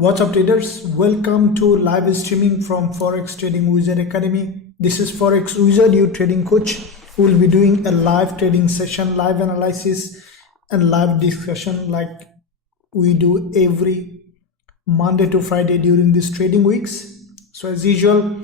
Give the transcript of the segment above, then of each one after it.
What's up traders, welcome to live streaming from Forex Trading Wizard Academy. This is Forex Wizard, your trading coach, who will be doing a live trading session, live analysis and live discussion like we do every Monday to Friday during these trading weeks. So as usual,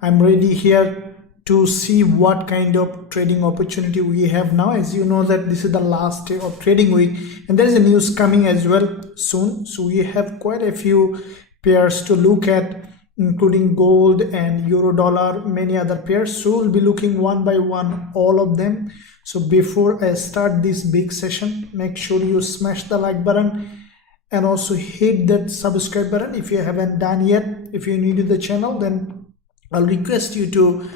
I'm ready here to see what kind of trading opportunity we have now. As you know that this is the last day of trading week and there is a news coming as well soon. So we have quite a few pairs to look at, including gold and euro dollar, many other pairs. So we'll be looking one by one all of them. So before I start this big session, make sure you smash the like button and also hit that subscribe button if you haven't done yet. If you're new to the channel, then I'll request you to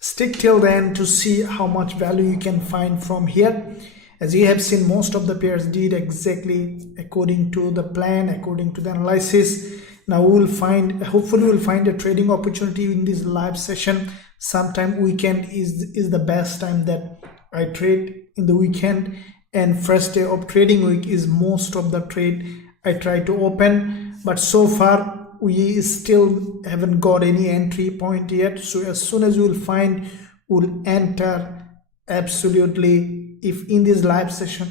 stick till the end to see how much value you can find from here. As you have seen, most of the pairs did exactly according to the plan, according to the analysis. Now we will find, hopefully we'll find a trading opportunity in this live session. Sometime weekend is the best time that I trade, in the weekend, and first day of trading week is most of the trade I try to open, but so far we still haven't got any entry point yet. So as soon as we'll find, we'll enter absolutely. If in this live session,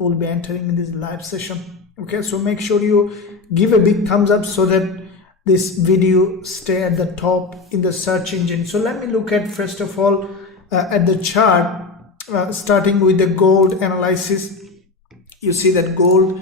we'll be entering in this live session. Okay, so make sure you give a big thumbs up so that this video stay at the top in the search engine. So let me look at first of all at the chart, starting with the gold analysis. You see that gold,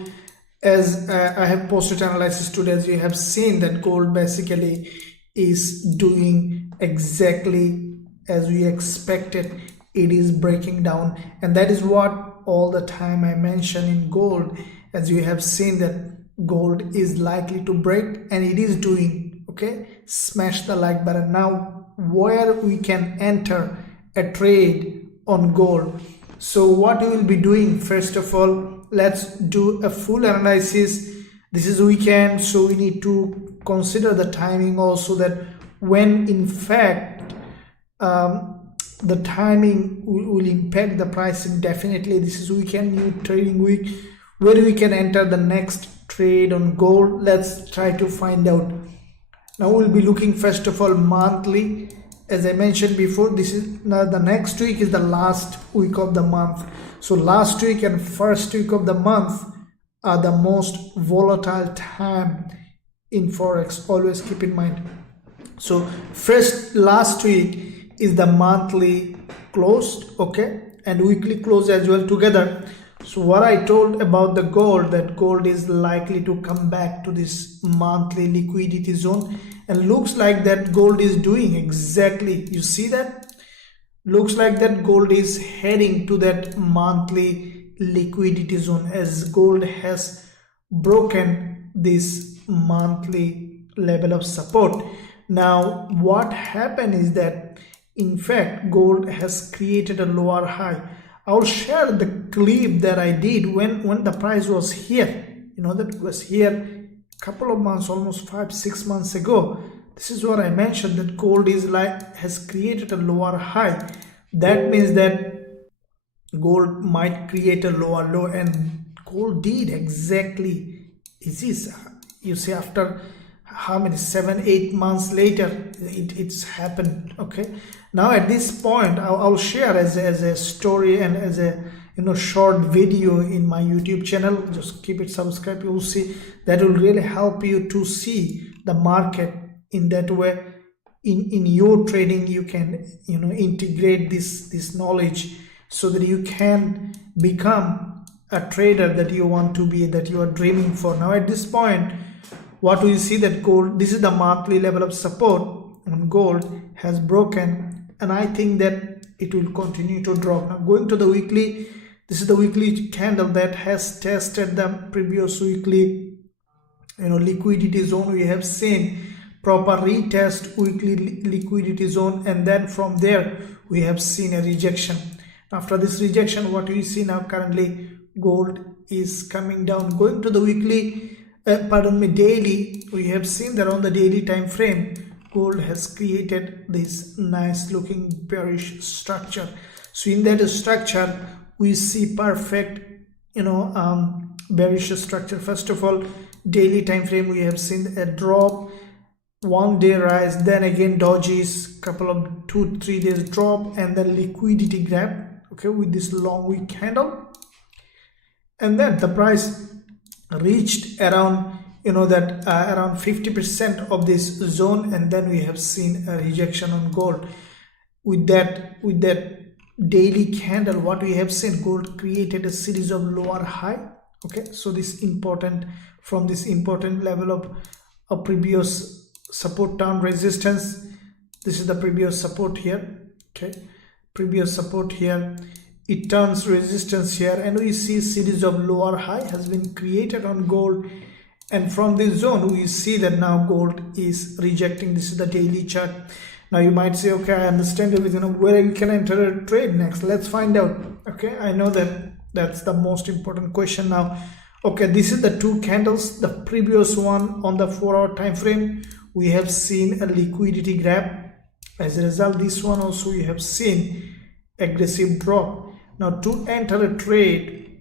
as I have posted analysis today, as you have seen that gold basically is doing exactly as we expected. It is breaking down, and that is what all the time I mention in gold. As you have seen that gold is likely to break, and it is doing. Okay, smash the like button. Now where we can enter a trade on gold. So what we will be doing, first of all, let's do a full analysis. This is weekend, so we need to consider the timing also, that when in fact the timing will impact the pricing. Definitely this is weekend, new trading week, where we can enter the next trade on gold. Let's try to find out. Now we'll be looking first of all monthly. As I mentioned before, this is now the next week is the last week of the month. So last week and first week of the month are the most volatile time in Forex. Always keep in mind. So last week is the monthly closed, okay, and weekly close as well together. So what I told about the gold, that gold is likely to come back to this monthly liquidity zone, and looks like that gold is doing exactly. You see that? Looks like that gold is heading to that monthly liquidity zone, as gold has broken this monthly level of support. Now what happened is that in fact gold has created a lower high. I'll share the clip that I did when the price was here. You know, that was here a couple of months, almost 5-6 months ago. This is what I mentioned, that gold is has created a lower high. That means that gold might create a lower low, and gold did exactly. This is, you see, after how many 7-8 months later it's happened. Okay, now at this point I'll share as a story and as a short video in my YouTube channel. Just keep it subscribed. You'll see that will really help you to see the market in that way. In your trading, you can integrate this knowledge so that you can become a trader that you want to be, that you are dreaming for. Now at this point, what we see that gold, this is the monthly level of support on gold, has broken, and I think that it will continue to drop. Now going to the weekly, this is the weekly candle that has tested the previous weekly liquidity zone. We have seen proper retest weekly liquidity zone, and then from there we have seen a rejection. After this rejection, what we see now currently, gold is coming down. Going to the weekly, daily, we have seen that on the daily time frame gold has created this nice looking bearish structure. So in that structure we see perfect bearish structure. First of all, daily time frame, we have seen a drop, 1 day rise, then again dodges, couple of 2-3 days drop, and then liquidity grab, okay, with this long wick candle, and then the price reached around, you know, that around 50% of this zone, and then we have seen a rejection on gold. With that daily candle, what we have seen, gold created a series of lower high, okay. So this important, from this important level of a previous support down resistance, this is the previous support here, okay, previous support here, it turns resistance here, and we see series of lower high has been created on gold, and from this zone we see that now gold is rejecting. This is the daily chart. Now you might say, okay, I understand everything, where you can enter a trade next, let's find out. Okay, I know that that's the most important question now. Okay, this is the two candles, the previous one on the 4-hour time frame, we have seen a liquidity grab. As a result, this one also we have seen aggressive drop. Now to enter a trade,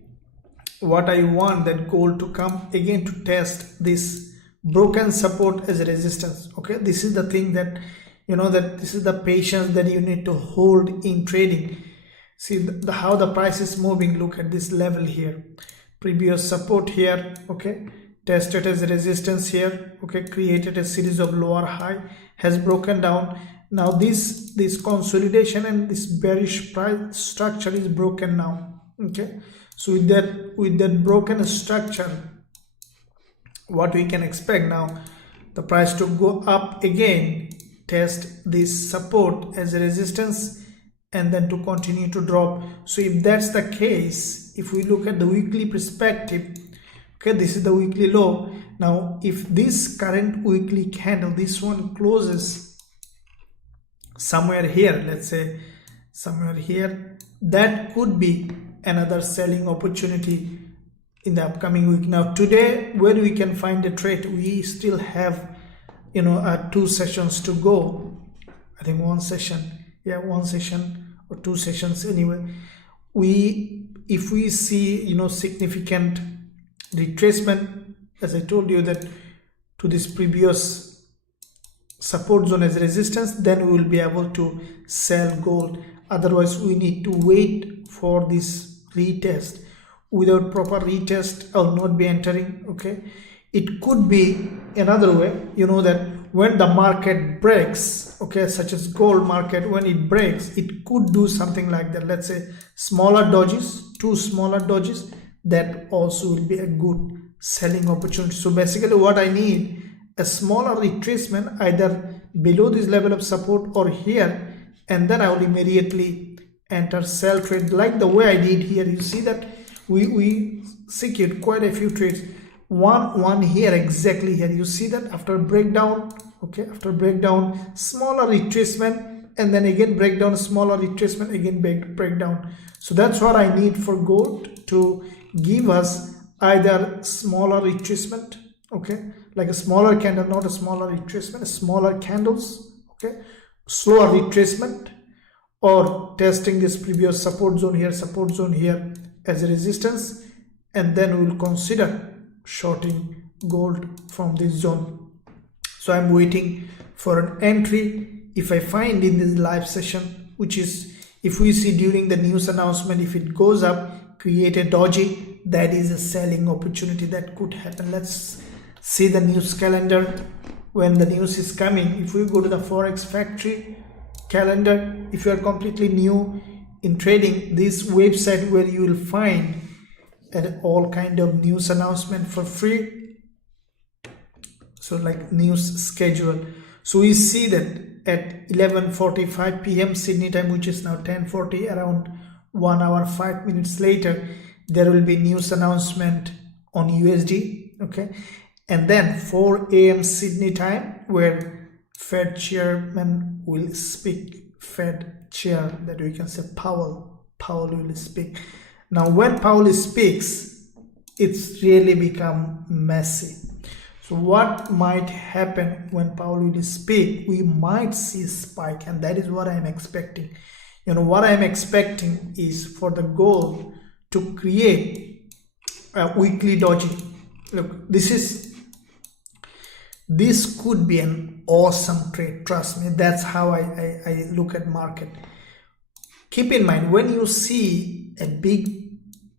what I want, that gold to come again to test this broken support as a resistance. Okay, this is the thing that, you know, that this is the patience that you need to hold in trading. See how the price is moving. Look at this level here, previous support here, okay, tested as a resistance here, okay, created a series of lower high, has broken down. Now this consolidation and this bearish price structure is broken now, okay. So with that broken structure, what we can expect now, the price to go up again, test this support as a resistance, and then to continue to drop. So if that's the case, if we look at the weekly perspective, okay, this is the weekly low. Now if this current weekly candle, this one closes somewhere here, let's say somewhere here, that could be another selling opportunity in the upcoming week. Now today, where we can find a trade, we still have, you know, 2 sessions to go. I think 1 session, yeah, 1 session or 2 sessions anyway. If we see, you know, significant retracement, as I told you, that to this previous support zone as resistance, then we will be able to sell gold. Otherwise we need to wait for this retest. Without proper retest, I will not be entering. Okay, it could be another way, you know, that when the market breaks, okay, such as gold market, when it breaks, it could do something like that. Let's say smaller dodges, 2 smaller dodges, that also will be a good selling opportunity. So basically what I need, a smaller retracement either below this level of support or here, and then I will immediately enter sell trade, like the way I did here. You see that we secured quite a few trades, one here, exactly here. You see that after breakdown, okay, after breakdown, smaller retracement, and then again breakdown, smaller retracement, again breakdown. So that's what I need for gold to give us either smaller retracement, okay, like a smaller candle, not a smaller retracement, smaller candles, okay, slower retracement, or testing this previous support zone here as a resistance, and then we will consider shorting gold from this zone. So I'm waiting for an entry. If I find in this live session, which is, if we see during the news announcement, if it goes up, create a doji, that is a selling opportunity that could happen. Let's see the news calendar when the news is coming. If we go to the Forex Factory calendar, if you are completely new in trading, this website where you will find all kind of news announcement for free, so like news schedule. So we see that at 11:45 p.m. Sydney time, which is now 10:40, around 1 hour 5 minutes later, there will be news announcement on USD, okay, and then 4 a.m. Sydney time, where Fed chairman will speak. Fed chair, that we can say Powell will speak. Now when Powell speaks, it's really become messy. So what might happen when Powell will speak? We might see a spike, and that is what I'm expecting. You know, what I'm expecting is for the gold to create weekly doji. Look, this could be an awesome trade, trust me. That's how I look at market. Keep in mind, when you see a big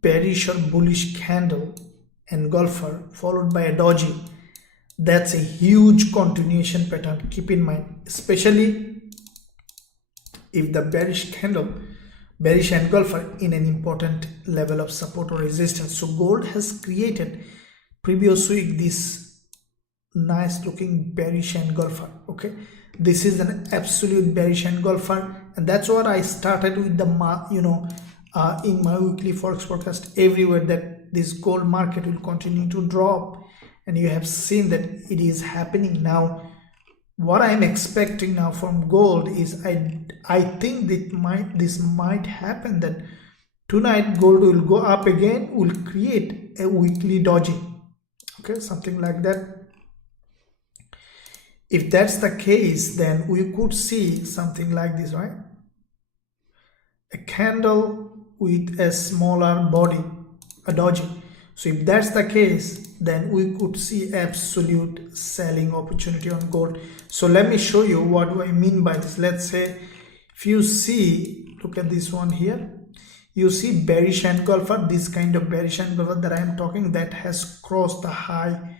bearish or bullish candle engulfer followed by a doji, that's a huge continuation pattern. Keep in mind, especially if the bearish engulfer in an important level of support or resistance. So gold has created previous week this nice looking bearish engulfer. Okay, this is an absolute bearish engulfer, and that's what I started with the in my weekly forex forecast everywhere, that this gold market will continue to drop, and you have seen that it is happening now. What I'm expecting now from gold is I think this might happen, that tonight gold will go up again, will create a weekly doji. Okay, something like that. If that's the case, then we could see something like this, right? A candle with a smaller body, a doji. So if that's the case, then we could see absolute selling opportunity on gold. So let me show you what do I mean by this. Let's say if you see, look at this one here, you see bearish engulfer, this kind of bearish engulfer that I am talking, that has crossed the high,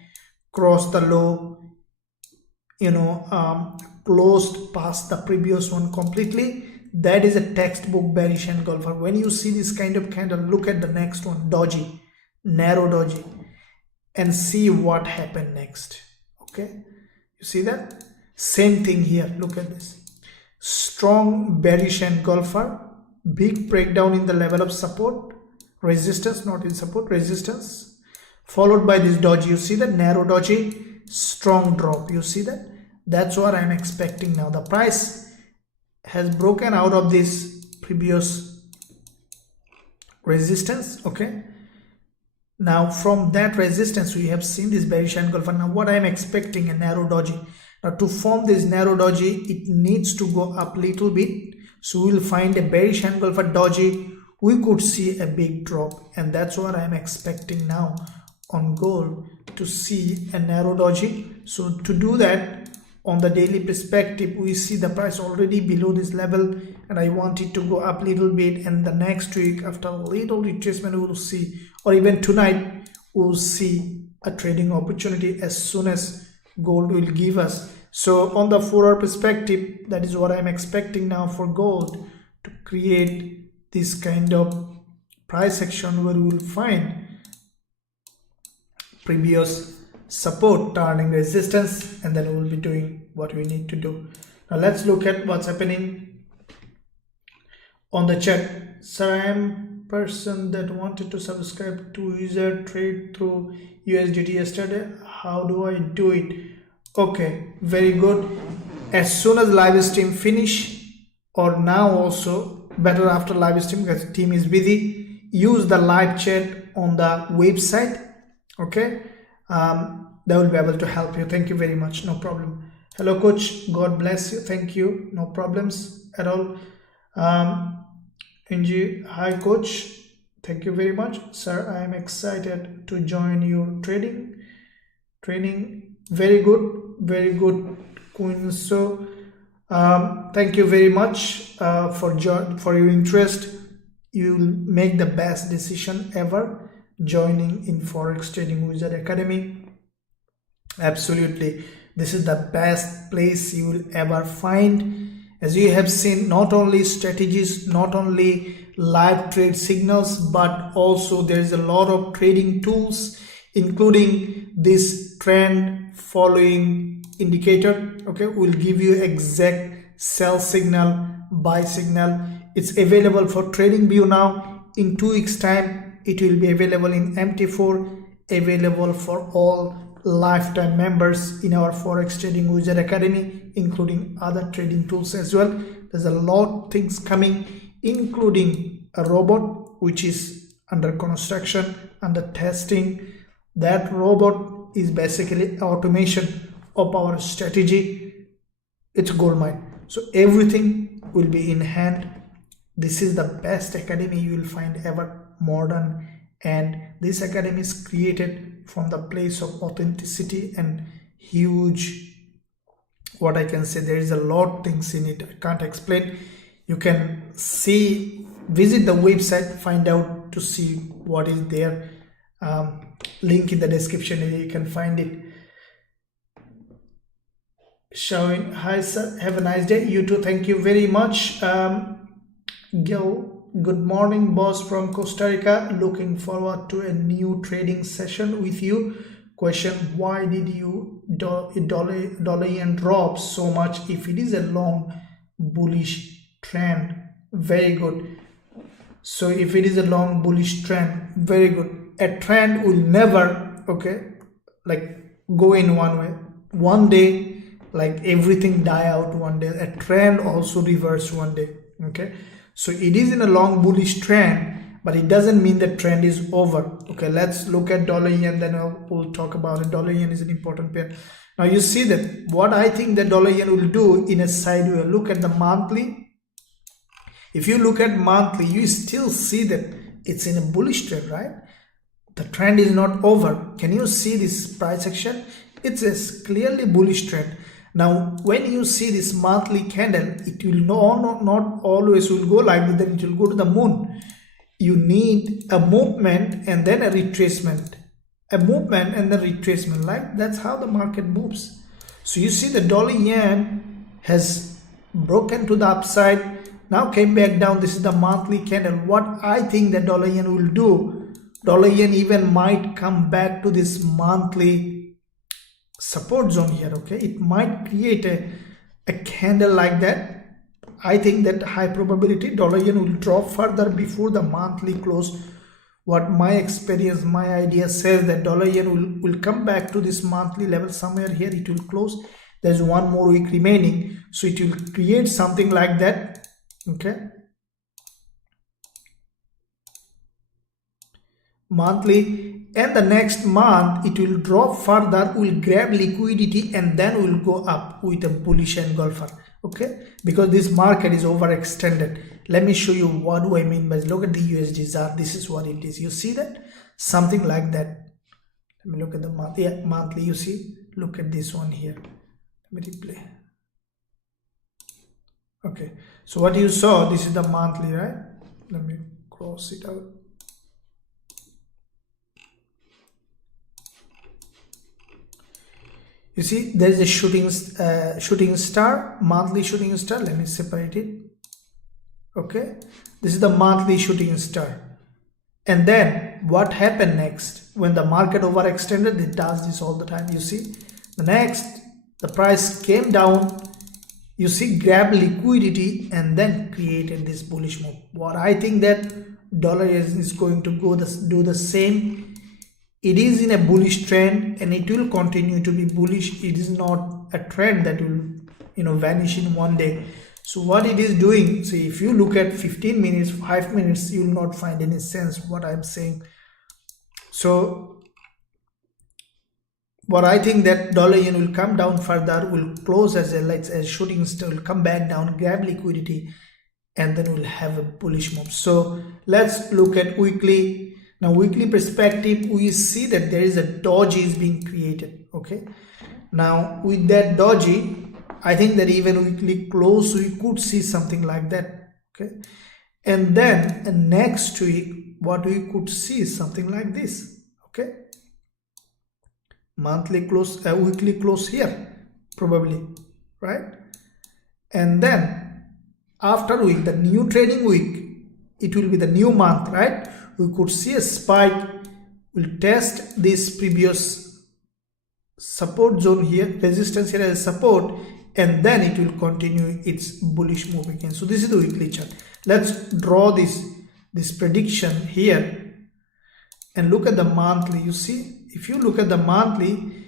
crossed the low, closed past the previous one completely. That is a textbook bearish engulfer. When you see this kind of candle, look at the next one, doji, narrow doji, and see what happened next. Okay, you see that? Same thing here. Look at this, strong bearish engulfer, big breakdown in the level of support, resistance, not in support, resistance, followed by this doji. You see that narrow doji, strong drop. You see that? That's what I'm expecting now. The price has broken out of this previous resistance. Okay, now from that resistance we have seen this bearish engulfer. Now what I'm expecting, a narrow doji. Now to form this narrow doji, it needs to go up little bit, so we'll find a bearish engulfer doji, we could see a big drop, and that's what I'm expecting now on gold, to see a narrow doji. So to do that, on the daily perspective, we see the price already below this level, and I want it to go up little bit, and the next week after a little retracement we will see, or even tonight we'll see a trading opportunity as soon as gold will give us. So on the 4-hour perspective, that is what I'm expecting now for gold, to create this kind of price action where we will find previous support turning resistance, and then we will be doing what we need to do. Now let's look at what's happening on the chat. So I am person that wanted to subscribe to user trade through USDT yesterday. How do I do it? Okay, very good. As soon as live stream finish, or now also better after live stream because team is busy, use the live chat on the website. Okay, they will be able to help you. Thank you very much. No problem. Hello coach, God bless you. Thank you. No problems at all. NG, hi coach, thank you very much. Sir, I am excited to join your training. Very good Queen. So thank you very much for your interest. You will make the best decision ever joining in Forex Trading Wizard Academy. Absolutely, this is the best place you will ever find. As you have seen, not only strategies, not only live trade signals, but also there is a lot of trading tools, including this trend following indicator. Okay, will give you exact sell signal, buy signal. It's available for trading view now. In 2 weeks time it will be available in MT4, available for all lifetime members in our Forex Trading Wizard Academy, including other trading tools as well. There's a lot of things coming, including a robot which is under construction, under testing. That robot is basically automation of our strategy. It's gold mine. So everything will be in hand. This is the best academy you will find ever, modern and this academy is created from the place of authenticity and huge, what I can say, there is a lot things in it I can't explain. You can see, visit the website, find out to see what is there. Link in the description area, you can find it. Showing, hi sir, have a nice day. You too, thank you very much. Gil, good morning boss from Costa Rica, looking forward to a new trading session with you. Question, why did you dollar yen drop so much if it is a long bullish trend? Very good. So if it is a long bullish trend, very good. A trend will never, okay, like go in one way. One day, like everything die out one day. A trend also reverse one day, okay. So it is in a long bullish trend, but it doesn't mean the trend is over. Okay, let's look at dollar yen, then we'll talk about it. Dollar yen is an important pair. Now you see that what I think the dollar yen will do in a sideway. Look at the monthly. If you look at monthly, you still see that it's in a bullish trend, right? The trend is not over. Can you see this price action? It's a clearly bullish trend. Now, when you see this monthly candle, it will not always will go like that, then it will go to the moon. You need a movement and then a retracement. A movement and the retracement, like that's how the market moves. So you see the dollar yen has broken to the upside, now came back down. This is the monthly candle. What I think the dollar yen will do, dollar yen even might come back to this monthly support zone here, okay. It might create a candle like that. I think that high probability dollar yen will drop further before the monthly close. What my experience, my idea says that dollar yen will come back to this monthly level somewhere here. It will close. There's one more week remaining, so it will create something like that, okay. Monthly, and the next month it will drop further, will grab liquidity, and then will go up with a bullish engulfer, okay, because this market is overextended. Let me show you what do I mean by, look at the USD ZAR. This is what it is. You see that something like that. Let me look at the month. Yeah, monthly. You see, look at this one here. Let me replay. Okay, so what you saw, this is the monthly, right? Let me cross it out. You see, there is a shooting star, monthly shooting star. Let me separate it. Okay, this is the monthly shooting star. And then what happened next? When the market overextended, it does this all the time. You see, the next, the price came down. You see, grab liquidity and then created this bullish move. What I think that dollar is going to do the same. It is in a bullish trend and it will continue to be bullish. It is not a trend that will vanish in one day. So what it is doing, see, if you look at 15 minutes, 5 minutes, you will not find any sense what I'm saying. So what I think that dollar yen will come down further, will close as a shooting star, will come back down, grab liquidity, and then we'll have a bullish move. So let's look at weekly. Now, weekly perspective, we see that there is a doji is being created, okay. Now, with that doji, I think that even weekly close, we could see something like that, okay. And then next week, what we could see is something like this, okay. Monthly close, weekly close here, probably, right? And then after week, the new trading week, it will be the new month, right? We could see a spike, will test this previous support zone here, resistance here as support, and then it will continue its bullish move again. So this is the weekly chart. Let's draw this prediction here and look at the monthly. You see, if you look at the monthly,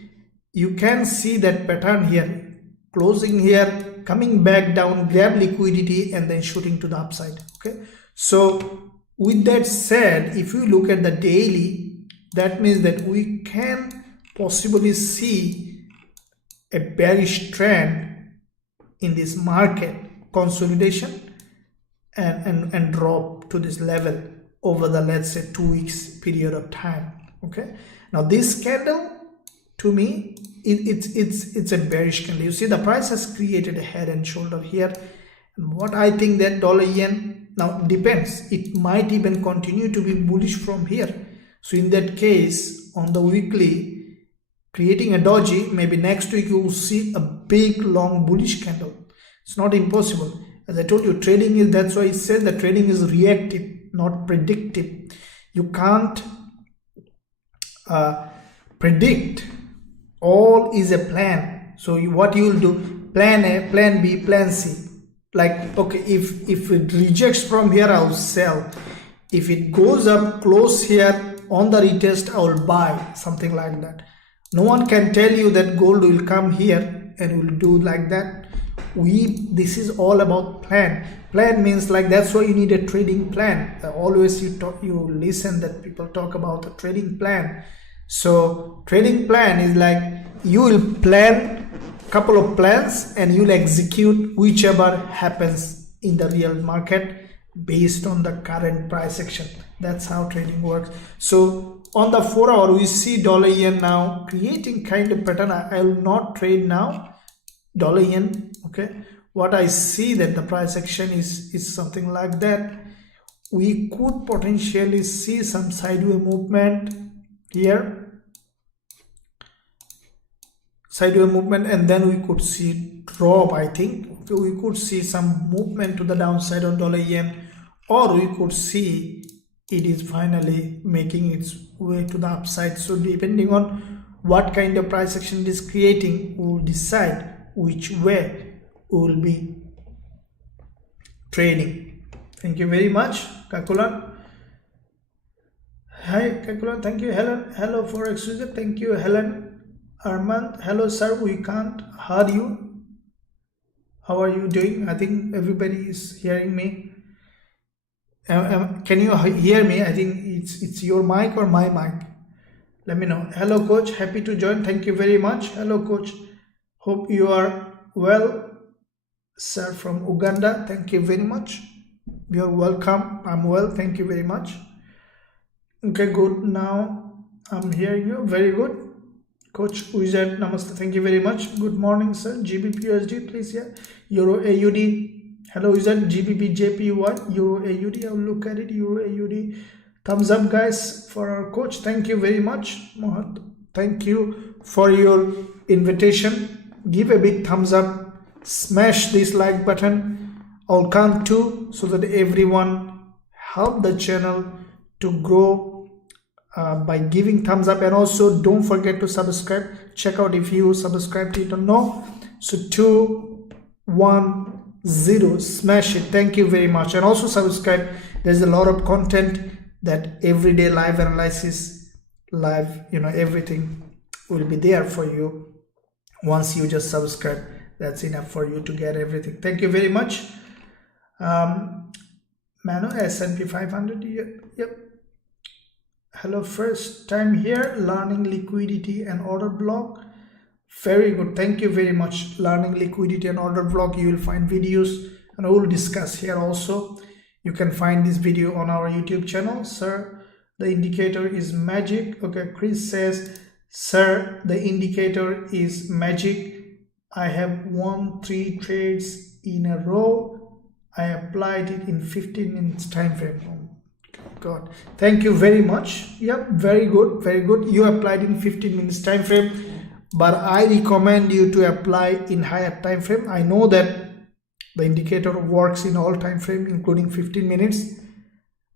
you can see that pattern here, closing here, coming back down, grab liquidity, and then shooting to the upside, okay. So with that said, if you look at the daily, that means that we can possibly see a bearish trend in this market, consolidation and drop to this level. over the, let's say, 2 weeks period of time. Okay, now this candle, to me, it's a bearish candle. You see the price has created a head and shoulder here, and what I think that dollar yen now depends, it might even continue to be bullish from here. So in that case, on the weekly, creating a doji, maybe next week you will see a big long bullish candle. It's not impossible. As I told you, trading is, that's why I said that trading is reactive, not predictive. You can't predict. All is a plan. So what you will do, plan A, plan B, plan C. Like, okay, if it rejects from here, I will sell. If it goes up close here on the retest, I will buy, something like that. No one can tell you that gold will come here and will do like that. This is all about plan. Plan means, like, that's why you need a trading plan. Always you listen that people talk about a trading plan. So trading plan is like, you will plan couple of plans and you'll execute whichever happens in the real market based on the current price action. That's how trading works. So on the 4 hour, we see dollar yen now creating kind of pattern. I will not trade now dollar yen. Okay, what I see that the price action is something like that. We could potentially see some sideways movement here, sideways movement, and then we could see drop. I think we could see some movement to the downside on dollar yen, or we could see it is finally making its way to the upside. So depending on what kind of price action it is creating, we will decide which way we will be trading. Thank you very much, Kakulan. Hi Kakulan, thank you. Helen, hello Forex user, thank you. Helen, Armand, hello sir, we can't hear you. How are you doing? I think everybody is hearing me. Can you hear me? I think it's your mic or my mic. Let me know. Hello coach, happy to join. Thank you very much. Hello coach, hope you are well. Sir from Uganda, thank you very much. You're welcome. I'm well, thank you very much. Okay, good. Now I'm hearing you. Very good. Coach Wizard, namaste. Thank you very much. Good morning, sir. GBP USD, please. Yeah. Euro AUD. Hello, Wizard. GBP JPY. Euro AUD. I'll look at it. Euro AUD. Thumbs up, guys, for our coach. Thank you very much, Mohat. Thank you for your invitation. Give a big thumbs up. Smash this like button. I'll count 2 so that everyone help the channel to grow by giving thumbs up, and also don't forget to subscribe. Check out if you subscribe to it or no. So 2, 1, 0, smash it. Thank you very much, and also subscribe. There's a lot of content, that everyday live analysis, live, everything will be there for you. Once you just subscribe, that's enough for you to get everything. Thank you very much. Mano, S&P 500. Yep. Hello, first time here, learning liquidity and order block. Very good, thank you very much. Learning liquidity and order block, you will find videos, and I will discuss here also. You can find this video on our YouTube channel. Sir, the indicator is magic. Okay, Chris says, sir, the indicator is magic. I have won 3 trades in a row. I applied it in 15 minutes time frame. God, thank you very much. Yep, very good, very good. You applied in 15 minutes time frame, but I recommend you to apply in higher time frame. I know that the indicator works in all time frame, including 15 minutes.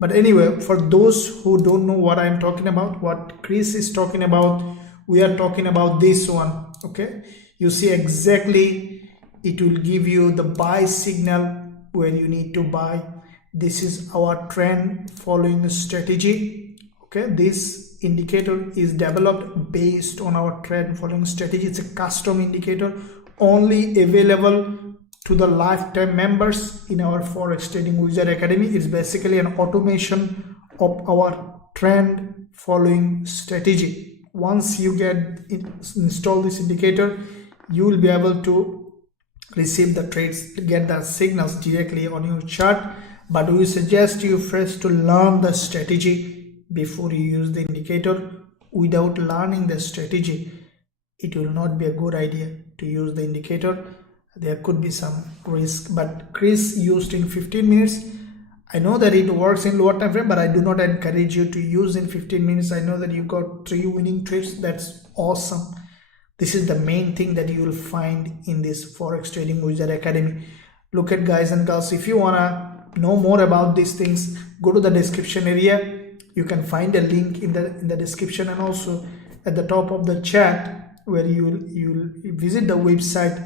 But anyway, for those who don't know what I'm talking about, what Chris is talking about, we are talking about this one. Okay, you see exactly, it will give you the buy signal when you need to buy. This is our trend following strategy. Okay, this indicator is developed based on our trend following strategy. It's a custom indicator, only available to the lifetime members in our Forex Trading Wizard Academy. It's basically an automation of our trend following strategy. Once you install this indicator, you will be able to receive the trades, get the signals directly on your chart. but we suggest you first to learn the strategy before you use the indicator. Without learning the strategy, it will not be a good idea to use the indicator. There could be some risk, but Chris used in 15 minutes. I know that it works in lower time frame, but I do not encourage you to use in 15 minutes. I know that you got 3 winning trades. That's awesome. This is the main thing that you will find in this Forex Trading Wizard Academy. Look at, guys and girls, if you wanna know more about these things, go to the description area. You can find a link in the description, and also at the top of the chat where you'll visit the website.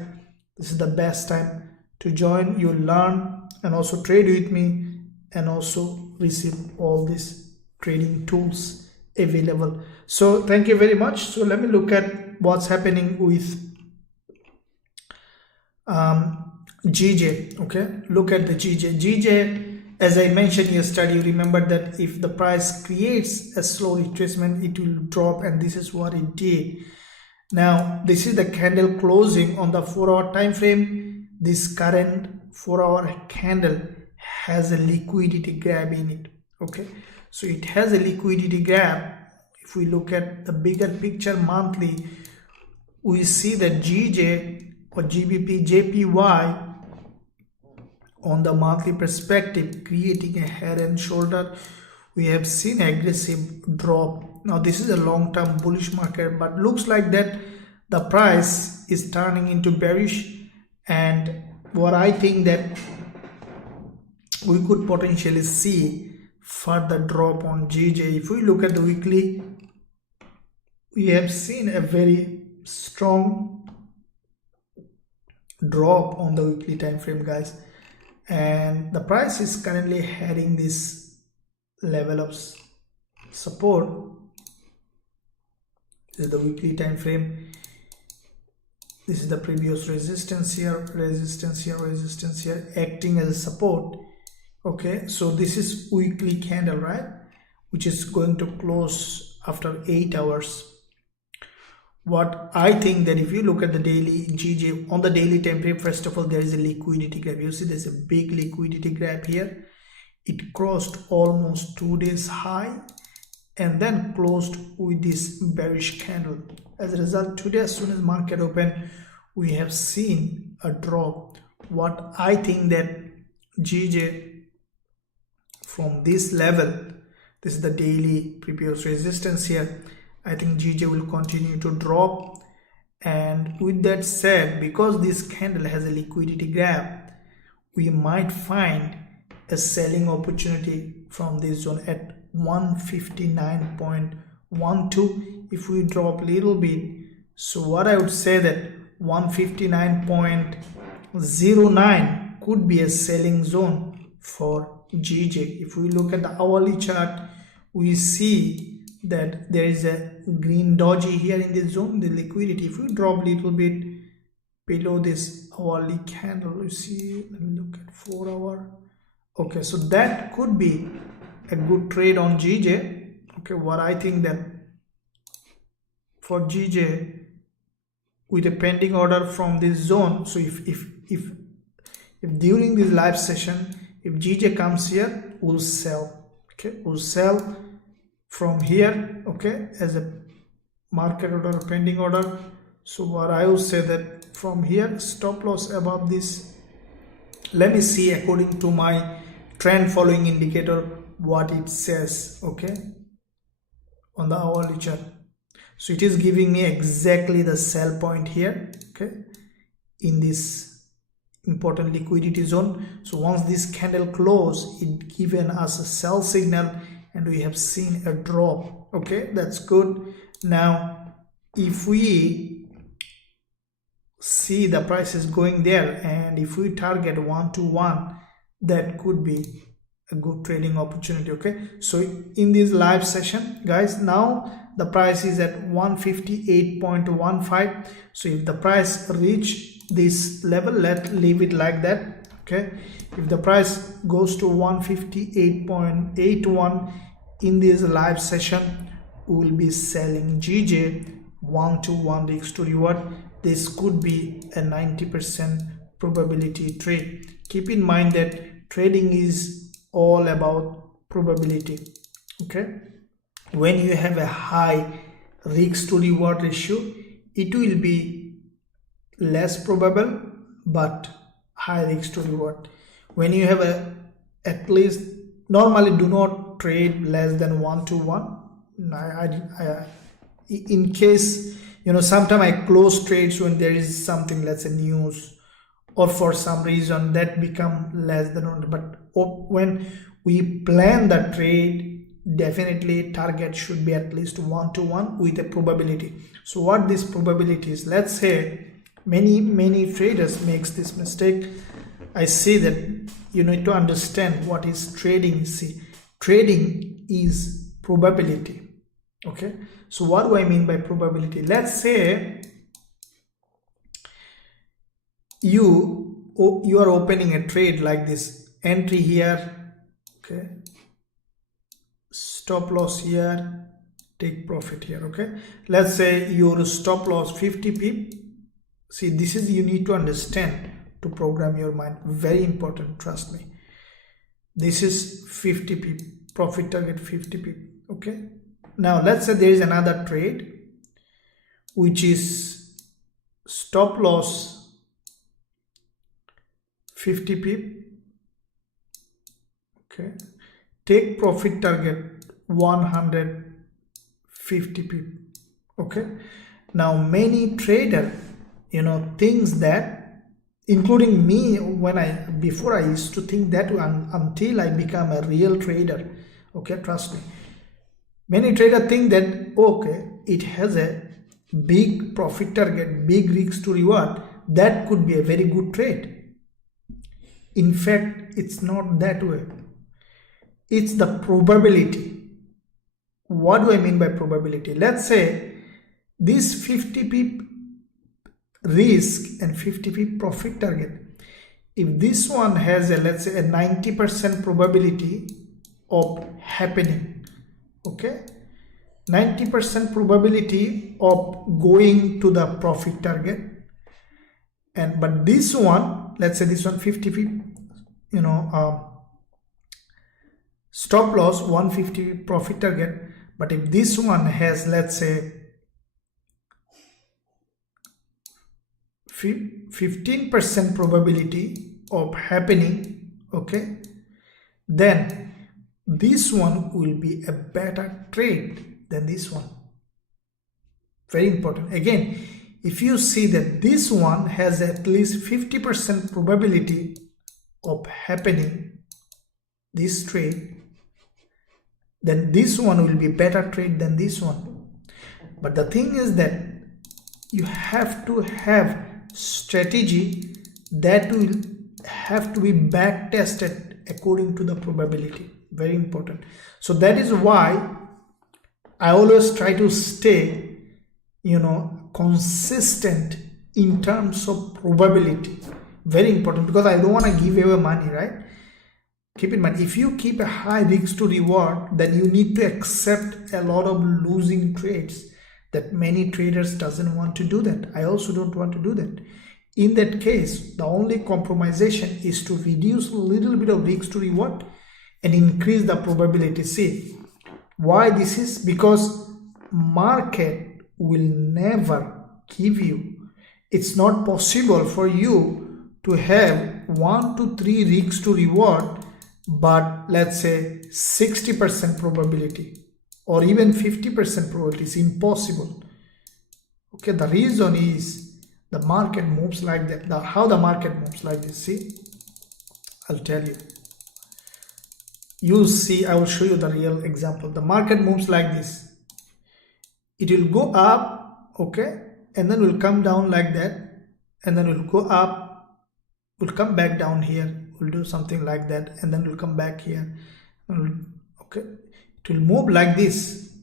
This is the best time to join. You'll learn and also trade with me, and also receive all these trading tools available. So thank you very much. So let me look at what's happening with GJ. Okay, look at the GJ. As I mentioned yesterday, you remember that if the price creates a slow retracement, it will drop, and this is what it did. Now this is the candle closing on the 4-hour time frame. This current 4-hour candle has a liquidity grab in it. Okay, so it has a liquidity grab. If we look at the bigger picture monthly, we see that GJ or GBP JPY on the monthly perspective creating a head and shoulder. We have seen aggressive drop. Now this is a long-term bullish market, but looks like that the price is turning into bearish, and what I think that we could potentially see further drop on GJ. If we look at the weekly, we have seen a very strong drop on the weekly time frame, guys, and the price is currently heading this level of support. This is the weekly time frame. This is the previous resistance here, resistance here, resistance here, acting as a support. Okay, so this is weekly candle, right, which is going to close after 8 hours. What I think that if you look at the daily GJ on the daily time frame, first of all, there is a liquidity grab. You see there's a big liquidity grab here. It crossed almost 2 days high and then closed with this bearish candle. As a result, today as soon as market open, we have seen a drop. What I think that GJ from this level, this is the daily previous resistance here, I think GJ will continue to drop. And with that said, because this candle has a liquidity grab, we might find a selling opportunity from this zone at 159.12 if we drop a little bit. So what I would say that 159.09 could be a selling zone for GJ. If we look at the hourly chart, we see that there is a green doji here in this zone, the liquidity. If we drop a little bit below this hourly candle, you see, let me look at 4 hour. Okay, so that could be a good trade on GJ. Okay, what I think that for GJ with a pending order from this zone, so if during this live session, if GJ comes here, we'll sell. Okay, we'll sell from here, okay, as a market order, pending order. So what I will say that from here, stop loss above this. Let me see according to my trend following indicator what it says, okay, on the hourly chart. So it is giving me exactly the sell point here, okay, in this important liquidity zone. So once this candle close, it given us a sell signal and we have seen a drop. Okay, that's good. Now if we see the price is going there, and if we target 1-to-1, that could be a good trading opportunity. Okay, so in this live session, guys, now the price is at 158.15. so if the price reach this level, let's leave it like that. Okay, if the price goes to 158.81 in this live session, we will be selling GJ 1-to-1 risk to reward. This could be a 90% probability trade. Keep in mind that trading is all about probability. Okay, when you have a high risk to reward ratio, it will be less probable but high risk to reward. When you have a, at least, normally do not trade less than 1 to 1. In case, you know, sometimes I close trades when there is something, let's say news, or for some reason that become less than 1. But when we plan the trade, definitely target should be at least 1 to 1 with a probability. So what this probability is, let's say many traders makes this mistake. I say that you need to understand what is trading. See, trading is probability. Okay, so what do I mean by probability? Let's say you are opening a trade like this, entry here, okay, stop loss here, take profit here. Okay, let's say your stop loss 50 pip. See, this is, you need to understand to program your mind, very important, trust me. This is 50 pip, profit target 50 pip. Okay, now let's say there is another trade which is stop loss 50 pip, okay, take profit target 150 pip. Okay, now many trader, you know, thinks that, including me, before I used to think that until I become a real trader. Okay, trust me, many traders think that, okay, it has a big profit target, big risk to reward, that could be a very good trade. In fact, it's not that way. It's the probability. What do I mean by probability? Let's say this 50 pip risk and 50 pip profit target, if this one has a, let's say, a 90% probability of happening, okay, 90% probability of going to the profit target, and but this one, let's say this one 50 pip, you know, stop loss 150 profit target, but if this one has, let's say, 15% probability of happening, okay, then this one will be a better trade than this one. Very important. Again, if you see that this one has at least 50% probability of happening, this trade, then this one will be better trade than this one. But the thing is that you have to have strategy that will have to be back tested according to the probability. Very important. So that is why I always try to stay, you know, consistent in terms of probability. Very important, because I don't want to give away money, right? Keep in mind, if you keep a high risk to reward, then you need to accept a lot of losing trades. That many traders doesn't want to do that. I also don't want to do that. In that case, the only compromisation is to reduce a little bit of risk to reward and increase the probability. See, why this is? Because market will never give you, it's not possible for you to have 1 to 3 risks to reward, but let's say 60% probability or even 50% probability is impossible. Okay, the reason is the market moves like that. How the market moves like this, see, I'll tell you. You see, I will show you the real example. The market moves like this. It will go up, okay, and then will come down like that, and then will go up, will come back down here, will do something like that, and then will come back here. Okay, it will move like this,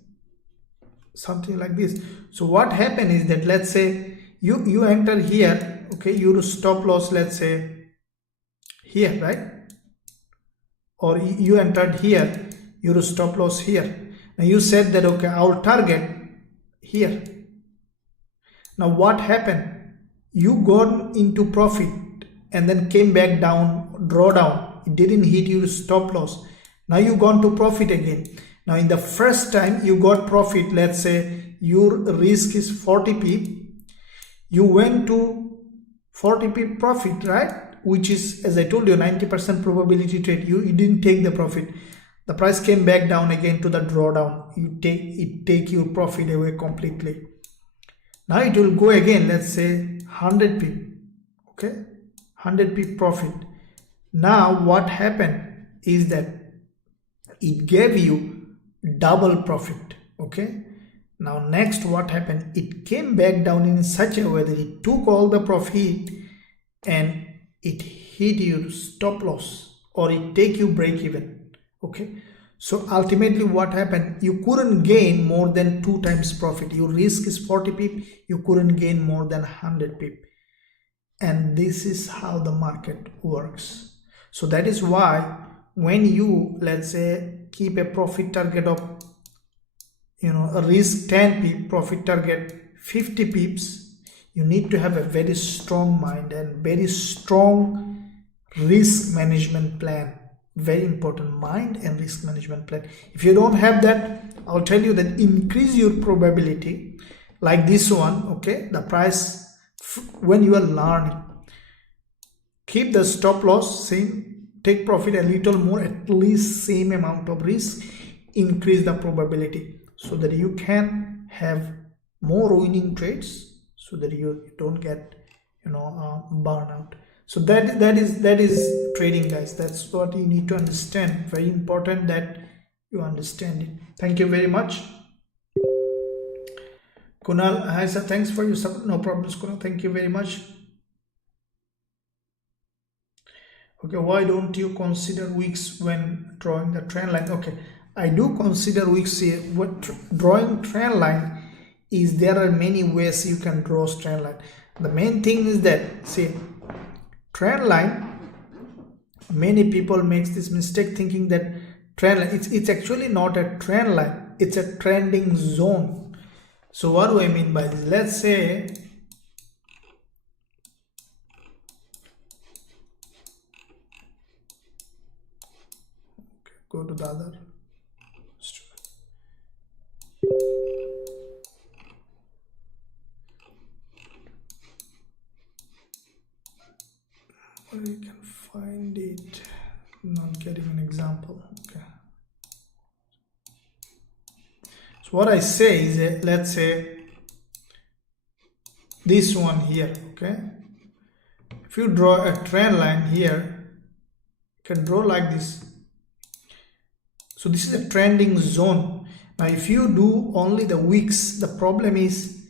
something like this. So what happened is that, let's say you enter here, okay, you stop loss, let's say here, right? Or you entered here, you stop loss here. Now you said that, okay, I'll target here. Now what happened? You got into profit and then came back down, draw down. It didn't hit your stop loss. Now you gone to profit again. Now in the first time you got profit, let's say your risk is 40 pip, you went to 40 pip profit, right? Which is, as I told you, 90% probability trade. You didn't take the profit. The price came back down again to the drawdown. It take your profit away completely. Now it will go again, let's say 100 pip, okay, 100 pip profit. Now what happened is that it gave you double profit, okay. Now next what happened, it came back down in such a way that it took all the profit and it hit your stop loss, or it take you break even, okay. So ultimately what happened, you couldn't gain more than 2 times profit. Your risk is 40 pip, you couldn't gain more than 100 pip. And this is how the market works. So that is why when you, let's say, keep a profit target of, a risk 10 pip, profit target 50 pips, you need to have a very strong mind and very strong risk management plan. Very important, mind and risk management plan. If you don't have that, I'll tell you that increase your probability like this one, okay, the price when you are learning, keep the stop loss same, take profit a little more, at least same amount of risk, increase the probability so that you can have more winning trades, so that you don't get burnout. So that is trading, guys. That's what you need to understand. Very important that you understand it. Thank you very much. Kunal, hi sir, thanks for your support. No problems, Kunal. Thank you very much. Okay, why don't you consider wicks when drawing the trend line? Okay, I do consider wicks here. What drawing trend line is, there are many ways you can draw trend line. The main thing is that, see, trend line, many people makes this mistake thinking that trend line, it's actually not a trend line, it's a trending zone. So what do I mean by this? Let's say go to the other. You can find it, not getting an example. Okay, so what I say is that, let's say this one here, okay, if you draw a trend line here, you can draw like this. So this is a trending zone. Now if you do only the wicks, the problem is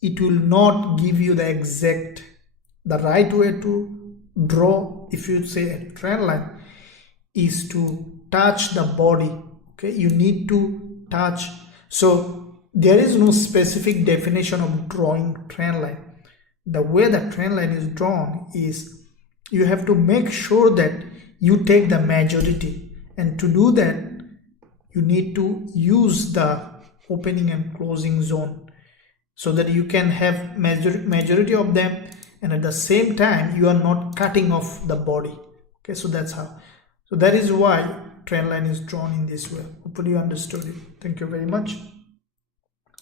it will not give you the exact, the right way to draw. If you say a trend line is to touch the body, okay, you need to touch. So there is no specific definition of drawing trend line. The way the trend line is drawn is you have to make sure that you take the majority, and to do that you need to use the opening and closing zone so that you can have majority of them, and at the same time you are not cutting off the body. Okay, so that's how. So that is why trend line is drawn in this way. Hopefully you understood it. Thank you very much.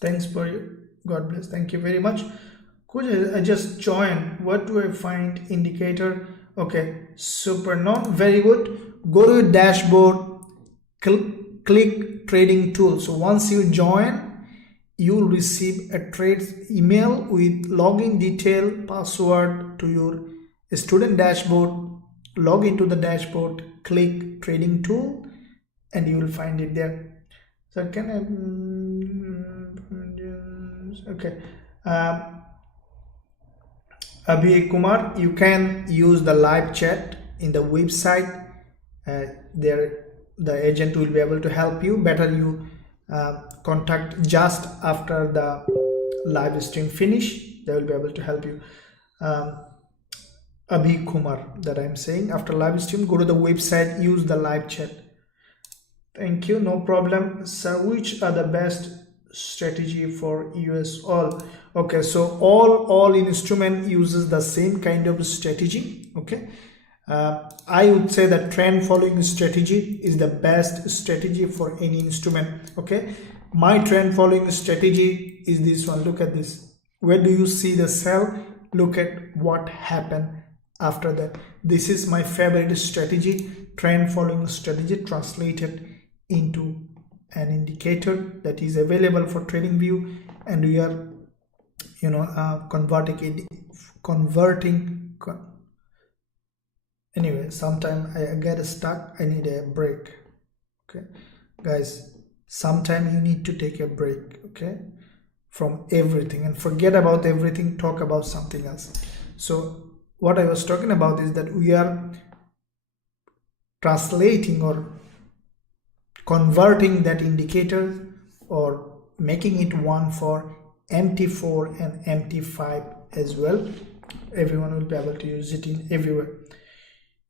Thanks for you. God bless. Thank you very much. Could I just join? What do I find? Indicator. Okay, super. Not very good. Go to your dashboard, click trading tool. So once you join, you will receive a trade email with login detail, password to your student dashboard. Log into the dashboard, click trading tool, and you will find it there. So can I, okay, Abhi Kumar, you can use the live chat in the website. There the agent will be able to help you. Better you contact just after the live stream finish. They will be able to help you. Abhi Kumar, that I'm saying, after live stream, go to the website, use the live chat. Thank you, no problem. So which are the best strategy for US all? Okay, so all instrument uses the same kind of strategy. Okay, I would say that trend following strategy is the best strategy for any instrument. Okay, my trend following strategy is this one. Look at this. Where do you see the sell? Look at what happened after that. This is my favorite strategy, trend following strategy translated into an indicator that is available for trading view, and we are converting. Anyway, sometime I get stuck, I need a break. Okay guys, sometime you need to take a break, okay, from everything and forget about everything, talk about something else. So what I was talking about is that we are translating or converting that indicator or making it one for MT4 and MT5 as well. Everyone will be able to use it in everywhere.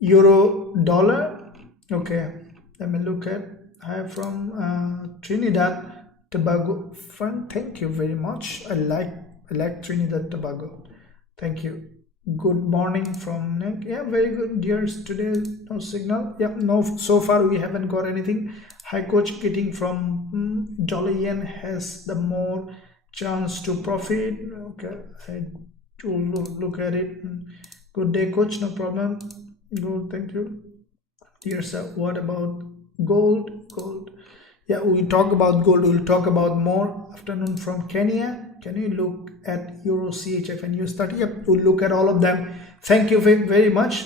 Euro dollar, okay, let me look at. I from Trinidad Tobago fund. Thank you very much. I like Trinidad Tobago. Thank you. Good morning from Nick. Yeah, very good. Dears, today no signal. Yeah, no, so far we haven't got anything. Hi coach, getting from Dollar Yen has the more chance to profit. Okay, I will look at it. Good day coach, no problem. Good, thank you. Dear sir, what about gold? Yeah, we talk about gold. We'll talk about more. Afternoon from Kenya. Can you look at Euro CHF and US30? Yep, we'll look at all of them. Thank you very much.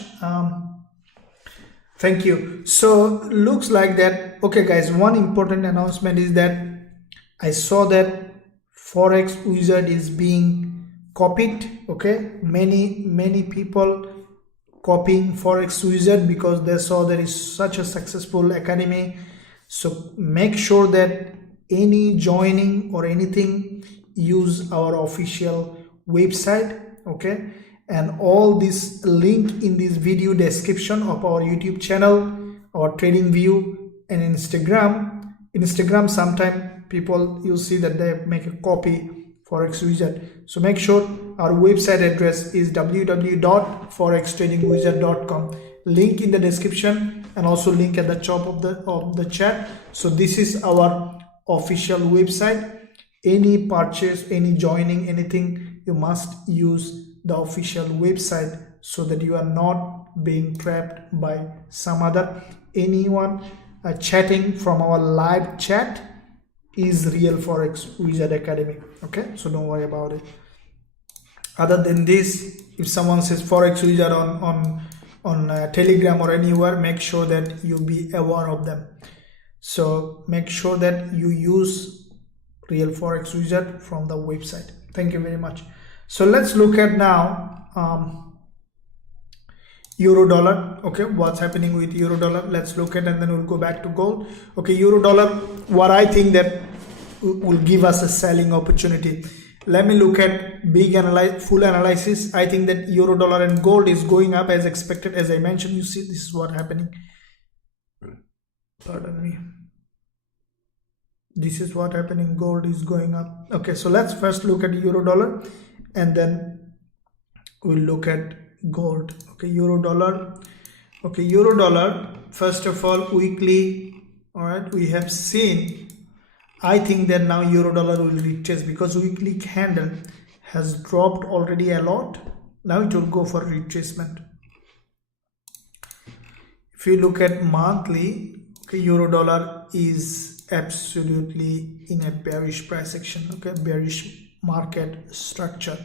Thank you. So looks like that. Okay guys, one important announcement is that I saw that Forex Wizard is being copied. Okay, many people copying Forex Wizard because they saw there is such a successful academy. So make sure that any joining or anything, use our official website. Okay, and all this link in this video description of our YouTube channel, our trading view, and Instagram. Sometime people, you see that they make a copy Forex Wizard. So make sure our website address is www.forextradingwizard.com. Link in the description and also link at the top of the chat. So this is our official website. Any purchase, any joining, anything, you must use the official website so that you are not being trapped by some other anyone chatting from our live chat is real Forex Wizard Academy. Okay, so don't worry about it. Other than this, if someone says Forex Wizard on Telegram or anywhere, make sure that you be aware of them. So make sure that you use real Forex Wizard from the website. Thank you very much. So let's look at now euro dollar. Okay, what's happening with euro dollar? Let's look at, and then we'll go back to gold. Okay, euro dollar, what I think that will give us a selling opportunity. Let me look at full analysis. I think that euro dollar and gold is going up as expected. As I mentioned, you see this is what happening. Pardon me. This is what happening. Gold is going up. Okay, so let's first look at euro dollar and then we'll look at gold. Okay, euro dollar. Okay, euro dollar, first of all, weekly. All right, we have seen, I think that now euro dollar will retest because weekly candle has dropped already a lot. Now it will go for retracement. If you look at monthly, okay, euro dollar is absolutely in a bearish price action. Okay, bearish market structure.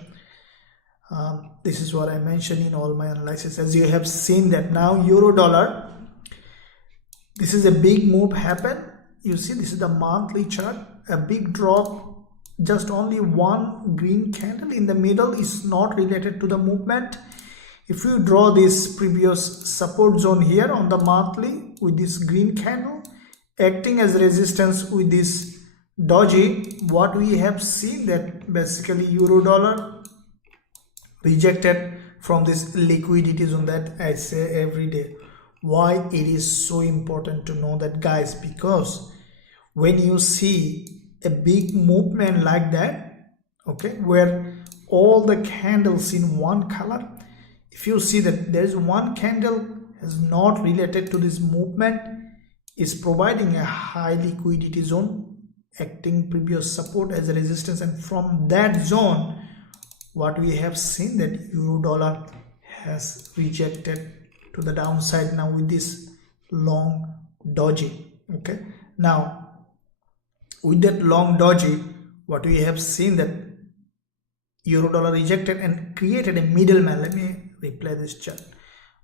This is what I mentioned in all my analysis. As you have seen that now euro dollar, this is a big move happen. You see, this is the monthly chart, a big drop, just only one green candle in the middle is not related to the movement. If you draw this previous support zone here on the monthly with this green candle acting as resistance with this doji, what we have seen that basically euro dollar rejected from this liquidity zone that I say every day. Why it is so important to know that, guys? Because when you see a big movement like that, okay, where all the candles in one color, if you see that there is one candle is not related to this movement, is providing a high liquidity zone, acting previous support as a resistance, and from that zone what we have seen that euro dollar has rejected to the downside now with this long doji. Okay, now with that long doji, what we have seen that euro dollar rejected and created a middleman. Let me replay this chart.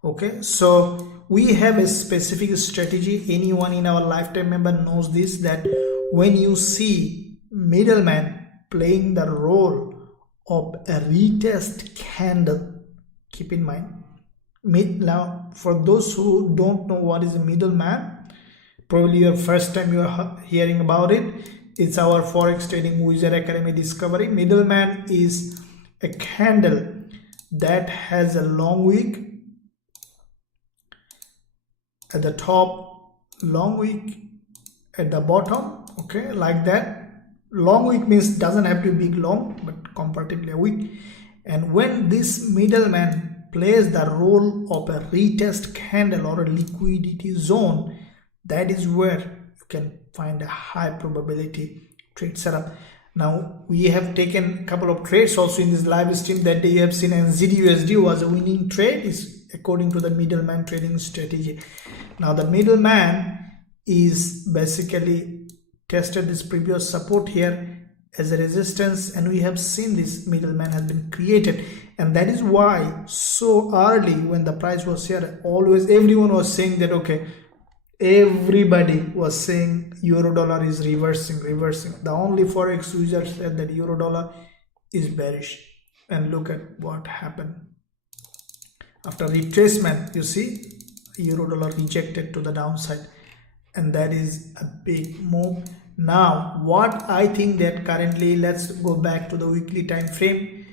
Okay, so we have a specific strategy. Anyone in our lifetime member knows this, that when you see middleman playing the role of a retest candle, keep in mind. Now for those who don't know what is a middleman, probably your first time you are hearing about it, it's our Forex Trading Wizard Academy discovery. Middleman is a candle that has a long wick at the top, long wick at the bottom. Okay, like that. Long wick means doesn't have to be big long, but comparatively a wick. And when this middleman plays the role of a retest candle or a liquidity zone, that is where you can find a high probability trade setup. Now we have taken a couple of trades also in this live stream. That day you have seen NZD was a winning trade, is according to the middleman trading strategy. Now the middleman is basically tested this previous support here as a resistance, and we have seen this middleman has been created, and that is why so early when the price was here, always everyone was saying that okay, everybody was saying euro dollar is reversing. The only Forex user said that euro dollar is bearish, and look at what happened. After retracement, you see euro dollar rejected to the downside, and that is a big move. Now what I think that currently, let's go back to the weekly time frame.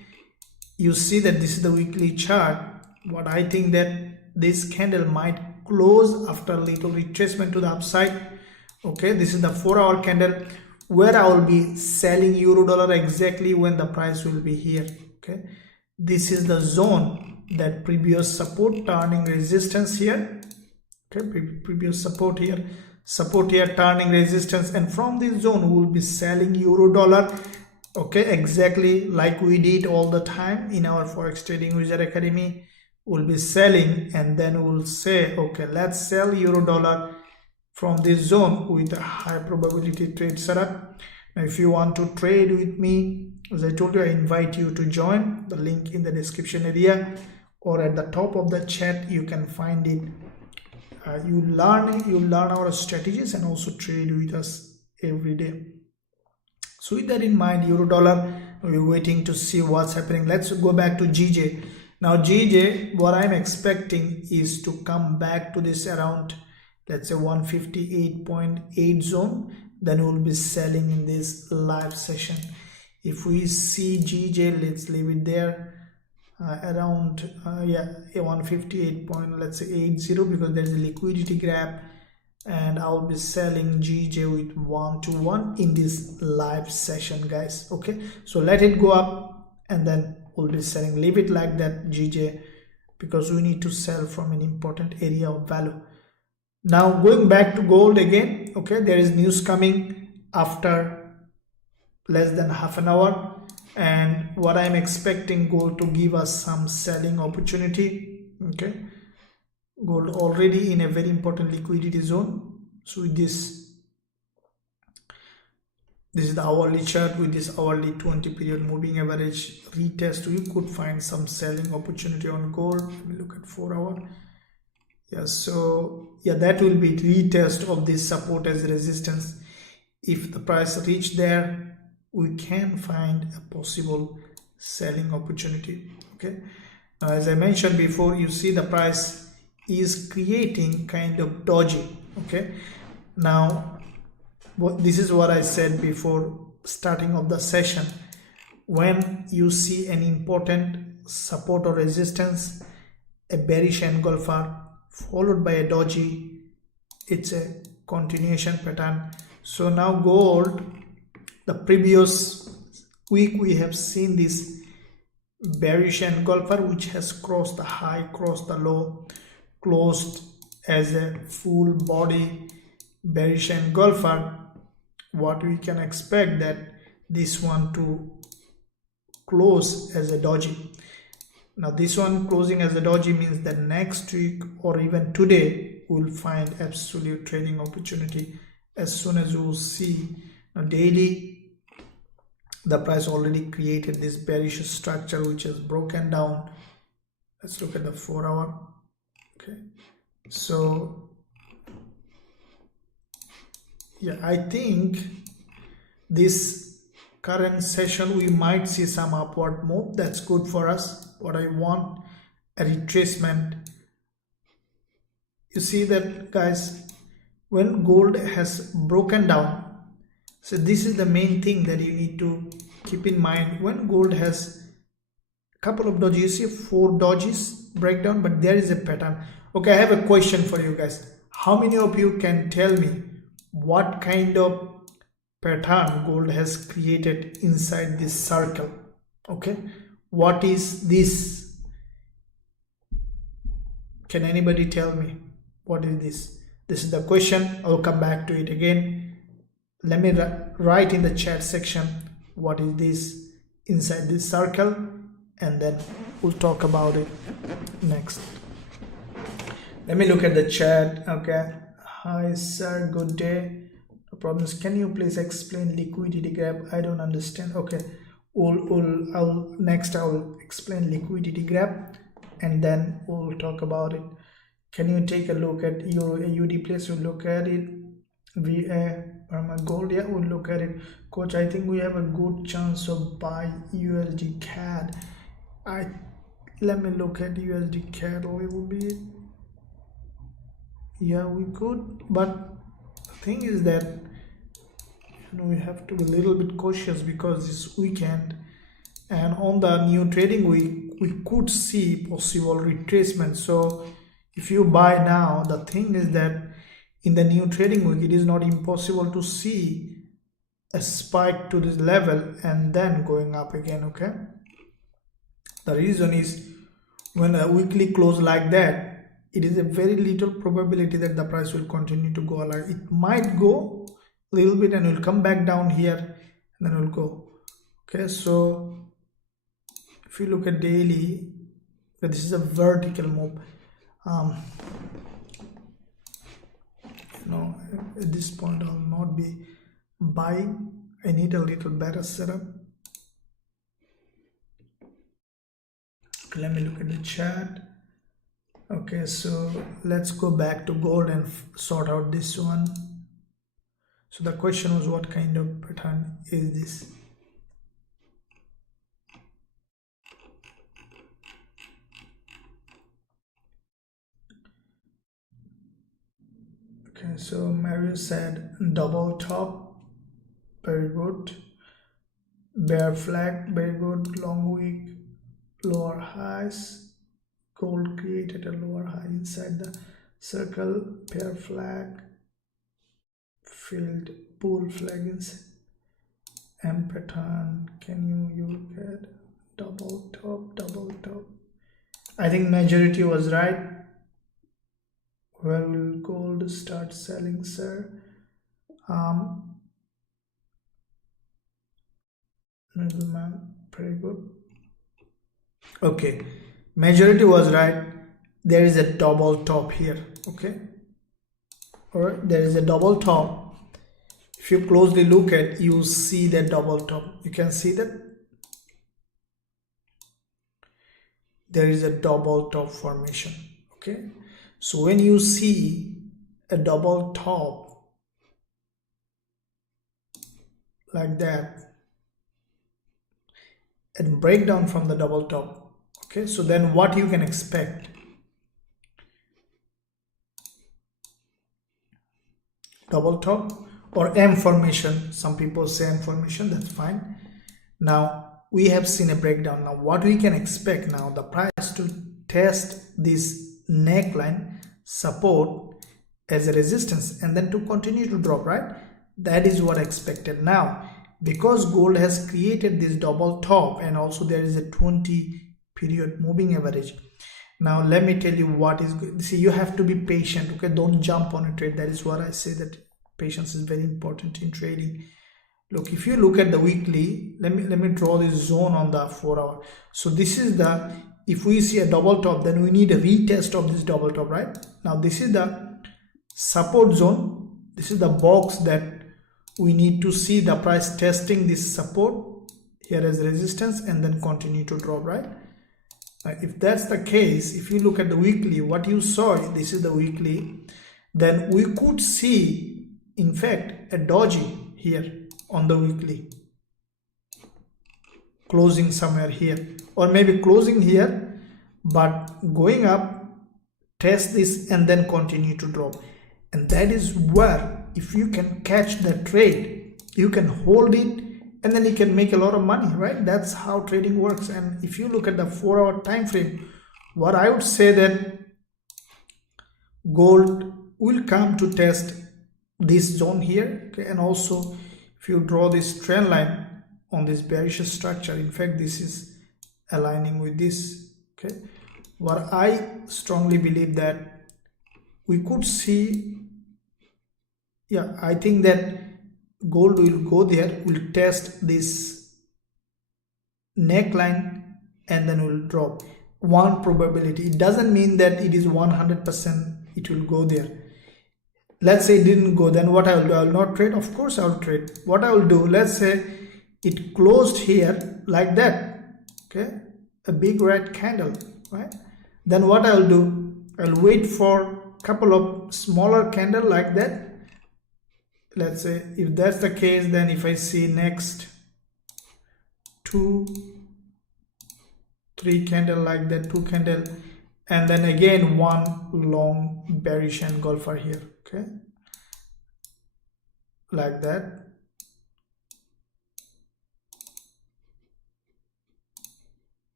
You see that this is the weekly chart. What I think that this candle might close after a little retracement to the upside. Okay, this is the 4-hour candle where I will be selling euro dollar exactly when the price will be here. Okay, this is the zone, that previous support turning resistance here. Okay, previous support here, turning resistance, and from this zone we will be selling euro dollar. Okay, exactly like we did all the time in our Forex Trading Wizard Academy. We'll be selling, and then we'll say okay, let's sell euro dollar from this zone with a high probability trade setup. Now if you want to trade with me, as I told you, I invite you to join. The link in the description area or at the top of the chat, you can find it. You learn our strategies and also trade with us every day. So with that in mind, euro dollar, we're waiting to see what's happening. Let's go back to GJ. Now GJ, what I'm expecting is to come back to this around, let's say 158.8 zone. Then we'll be selling in this live session. If we see GJ, let's leave it there around 158 point, let's say 80, because there's a liquidity gap, and I'll be selling GJ with 1-to-1 in this live session, guys. Okay, so let it go up and then we'll be selling. Leave it like that, GJ, because we need to sell from an important area of value. Now going back to gold again. Okay, there is news coming after less than half an hour, and what I'm expecting gold to give us some selling opportunity. Okay, gold already in a very important liquidity zone. So with this is the hourly chart. With this hourly 20 period moving average retest, we could find some selling opportunity on gold. Let me look at 4 hour. Yeah, so yeah, that will be retest of this support as resistance. If the price reach there, we can find a possible selling opportunity. Okay, now as I mentioned before, you see the price is creating kind of doji. Okay, now this is what I said before starting of the session. When you see an important support or resistance, a bearish engulfer followed by a doji, it's a continuation pattern. So now gold, the previous week we have seen this bearish engulfer which has crossed the high, crossed the low, closed as a full body bearish engulfer, what we can expect that this one to close as a doji. Now this one closing as a doji means that next week or even today we'll find absolute trading opportunity as soon as you will see. Now daily the price already created this bearish structure which has broken down. Let's look at the 4 hour. Okay, so yeah, I think this current session we might see some upward move. That's good for us. What I want, a retracement. You see that, guys, when gold has broken down, so this is the main thing that you need to keep in mind. When gold has a couple of dojis, you see 4 dojis breakdown, but there is a pattern. Okay, I have a question for you guys. How many of you can tell me what kind of pattern gold has created inside this circle? Okay, what is this? Can anybody tell me what is this? This is the question. I'll come back to it again. Let me write in the chat section what is this inside this circle, and then we'll talk about it next. Let me look at the chat. Okay, hi sir, good day. No problems. Can you please explain liquidity gap? I don't understand. Okay, I'll explain liquidity gap and then we'll talk about it. Can you take a look at your AUD place? We'll look at it. VA gold, yeah, we'll look at it. Coach, I think we have a good chance of buy USD CAD. Let me look at USD CAD a little bit. Yeah, we could, but the thing is that we have to be a little bit cautious because this weekend and on the new trading week we could see possible retracement. So if you buy now, the thing is that in the new trading week it is not impossible to see a spike to this level and then going up again. Okay, the reason is when a weekly close like that, it is a very little probability that the price will continue to go along. It might go a little bit and will come back down here and then will go. Okay, so if you look at daily, this is a vertical move. At this point I'll not be buying. I need a little better setup. Okay, let me look at the chart. Okay, so let's go back to gold and sort out this one. So the question was, what kind of pattern is this? Okay, so Mario said double top, very good. Bear flag, very good. Long wick, lower highs. Gold created a lower high inside the circle. Pair flag, filled bull flag inside. M pattern. Can you look at double top, double top? I think majority was right. Where will gold start selling, sir? Middleman, very good. Okay, majority was right. There is a double top here. Okay, all right, there is a double top. If you closely look at, you see that double top. You can see that there is a double top formation. Okay, so when you see a double top like that and break down from the double top, okay, so then what you can expect? Double top or M formation. Some people say M formation, that's fine. Now we have seen a breakdown. Now what we can expect now, the price to test this neckline support as a resistance and then to continue to drop, right? That is what I expected. Now because gold has created this double top, and also there is a 20 period moving average. Now let me tell you what is good. See, you have to be patient, okay? Don't jump on a trade. That is what I say, that patience is very important in trading. Look, if you look at the weekly, let me draw this zone on the 4 hour. So this is the, if we see a double top, then we need a retest of this double top, right? Now this is the support zone. This is the box that we need to see the price testing this support here as resistance and then continue to drop, right? If that's the case, if you look at the weekly, what you saw, this is the weekly, then we could see in fact a doji here on the weekly, closing somewhere here, or maybe closing here but going up, test this and then continue to drop. And that is where, if you can catch the trade, you can hold it and then you can make a lot of money, right? That's how trading works. And if you look at the 4 hour time frame, what I would say that gold will come to test this zone here, okay? And also if you draw this trend line on this bearish structure, in fact this is aligning with this, okay? What I strongly believe that we could see, yeah, I think that gold will go there, will test this neckline and then will drop. One probability. It doesn't mean that it is 100% it will go there. Let's say it didn't go, then what I will do? I will not trade. Of course I will trade. What I will do, let's say it closed here like that, okay, a big red candle, right? Then what I will do, I will wait for a couple of smaller candle like that. Let's say if that's the case, then if I see next 2, 3 candle like that, 2 candle, and then again one long bearish engulfer here, okay, like that.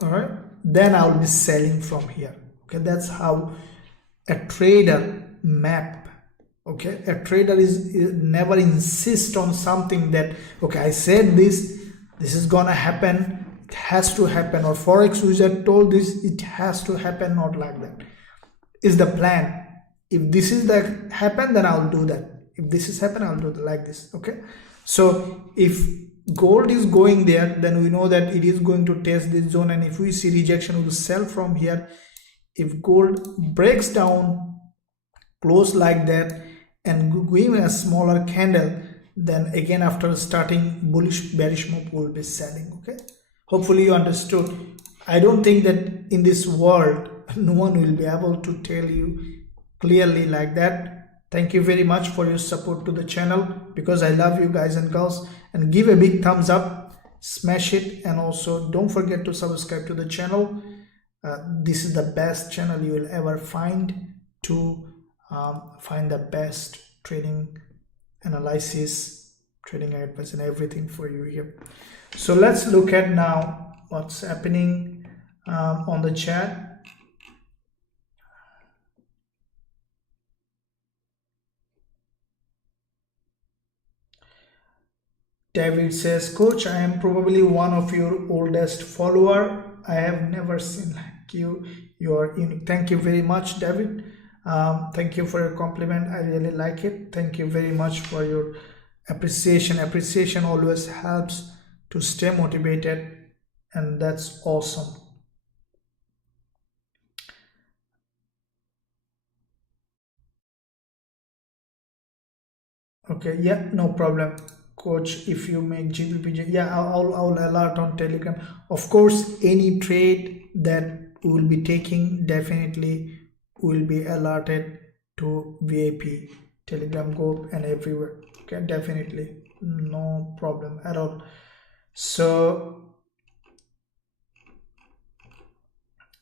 All right, then I'll be selling from here, okay? That's how a trader map, okay? A trader is never insist on something that, okay, I said this is gonna happen, it has to happen, or Forex wizard told this, it has to happen. Not like that. Is the plan. If this is the happen, then I'll do that. If this is happen, I'll do it like this, okay? So if gold is going there, then we know that it is going to test this zone, and if we see rejection, we will sell from here. If gold breaks down, close like that, and give a smaller candle, then again after starting bullish bearish move, we will be selling, okay? Hopefully you understood. I don't think that in this world no one will be able to tell you clearly like that. Thank you very much for your support to the channel, because I love you guys and girls, and give a big thumbs up, smash it, and also don't forget to subscribe to the channel. This is the best channel you will ever find to find the best trading analysis, trading advice, and everything for you here. So let's look at now what's happening on the chat. David says, Coach, I am probably one of your oldest follower. I have never seen like you. You are unique. Thank you very much, David. Thank you for your compliment. I really like it. Thank you very much for your appreciation. Appreciation always helps to stay motivated, and that's awesome. Okay, yeah, no problem. Coach, if you make GBP, yeah, I'll alert on Telegram. Of course, any trade that we will be taking definitely will be alerted to VIP, Telegram group, and everywhere. Okay, definitely, no problem at all. So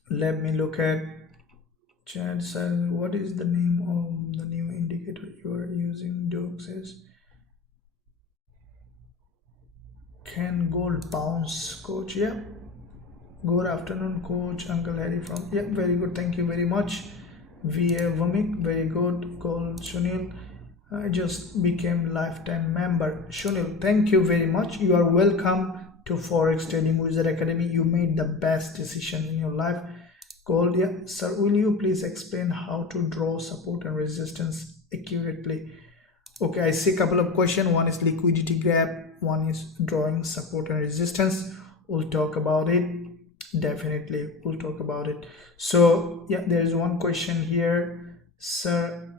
let me look at chat. What is the name of the new indicator you are using? Doug says, can gold bounce, Coach? Yeah, good afternoon, Coach. Uncle Harry from, yeah, very good, thank you very much. VA Vomik, very good. Gold Sunil, I just became lifetime member. Shunil, thank you very much. You are welcome to Forex Trading Wizard Academy. You made the best decision in your life. Gold, yeah. Sir, will you please explain how to draw support and resistance accurately? Okay, I see a couple of questions. One is liquidity grab, one is drawing support and resistance. We'll talk about it. Definitely, we'll talk about it. So, yeah, there is one question here. Sir,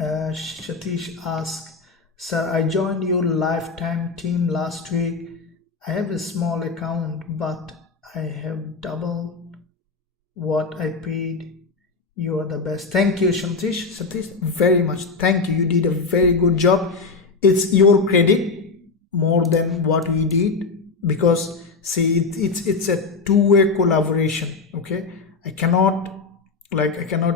Satish asks, Sir, I joined your lifetime team last week. I have a small account, but I have double what I paid. You are the best. Thank you, Satish, very much. Thank you. You did a very good job. It's your credit more than what we did, because see, it's a two-way collaboration. Okay, I cannot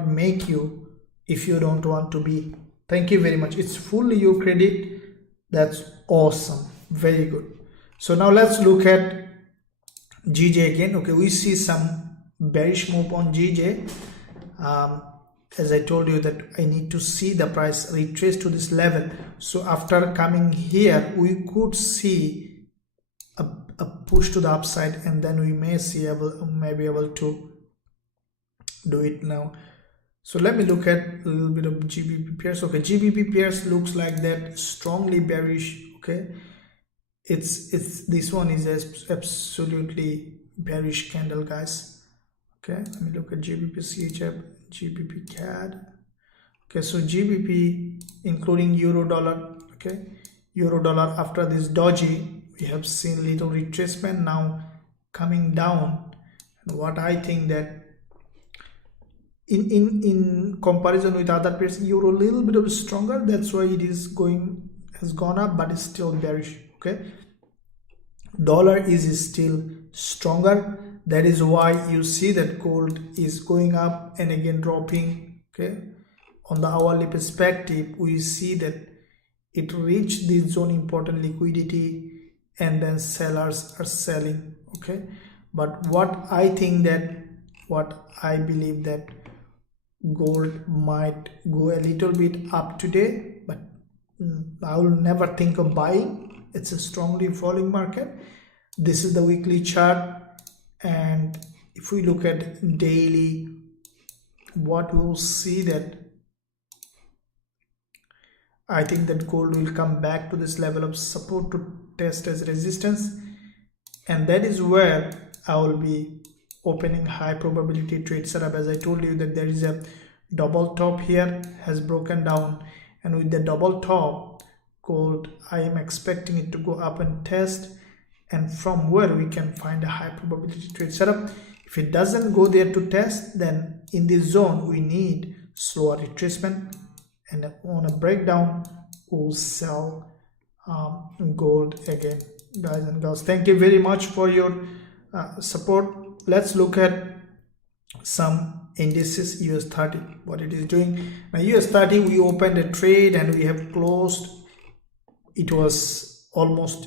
make you if you don't want to be. Thank you very much. It's fully your credit. That's awesome. Very good. So now let's look at GJ again. Okay, we see some bearish move on GJ. As I told you that I need to see the price retrace to this level. So after coming here, we could see a push to the upside, and then we may be able to do it now. So let me look at a little bit of GBP pairs. Okay, GBP pairs looks like that, strongly bearish. Okay, it's this one is absolutely bearish candle, guys. Okay, let me look at GBP CHF, GBP CAD. Okay, so GBP including euro dollar. Okay, euro dollar, after this doji, we have seen little retracement, now coming down. And what I think that in comparison with other pairs, euro a little bit of stronger, that's why it is has gone up, but it's still bearish. Okay, dollar is still stronger. That is why you see that gold is going up and again dropping. Okay, on the hourly perspective, we see that it reached this zone, important liquidity, and then sellers are selling. Okay, but what I believe that gold might go a little bit up today, but I will never think of buying. It's a strongly falling market. This is the weekly chart, and if we look at daily, what we will see that I think that gold will come back to this level of support to test as resistance, and that is where I will be opening high probability trade setup. As I told you that there is a double top here, has broken down, and with the double top, gold, I am expecting it to go up and test, and from where we can find a high probability trade setup. If it doesn't go there to test, then in this zone we need slower retracement, and on a breakdown we'll sell gold again. Guys and girls, thank you very much for your support. Let's look at some indices. US30, what it is doing now. US30, we opened a trade and we have closed. It was almost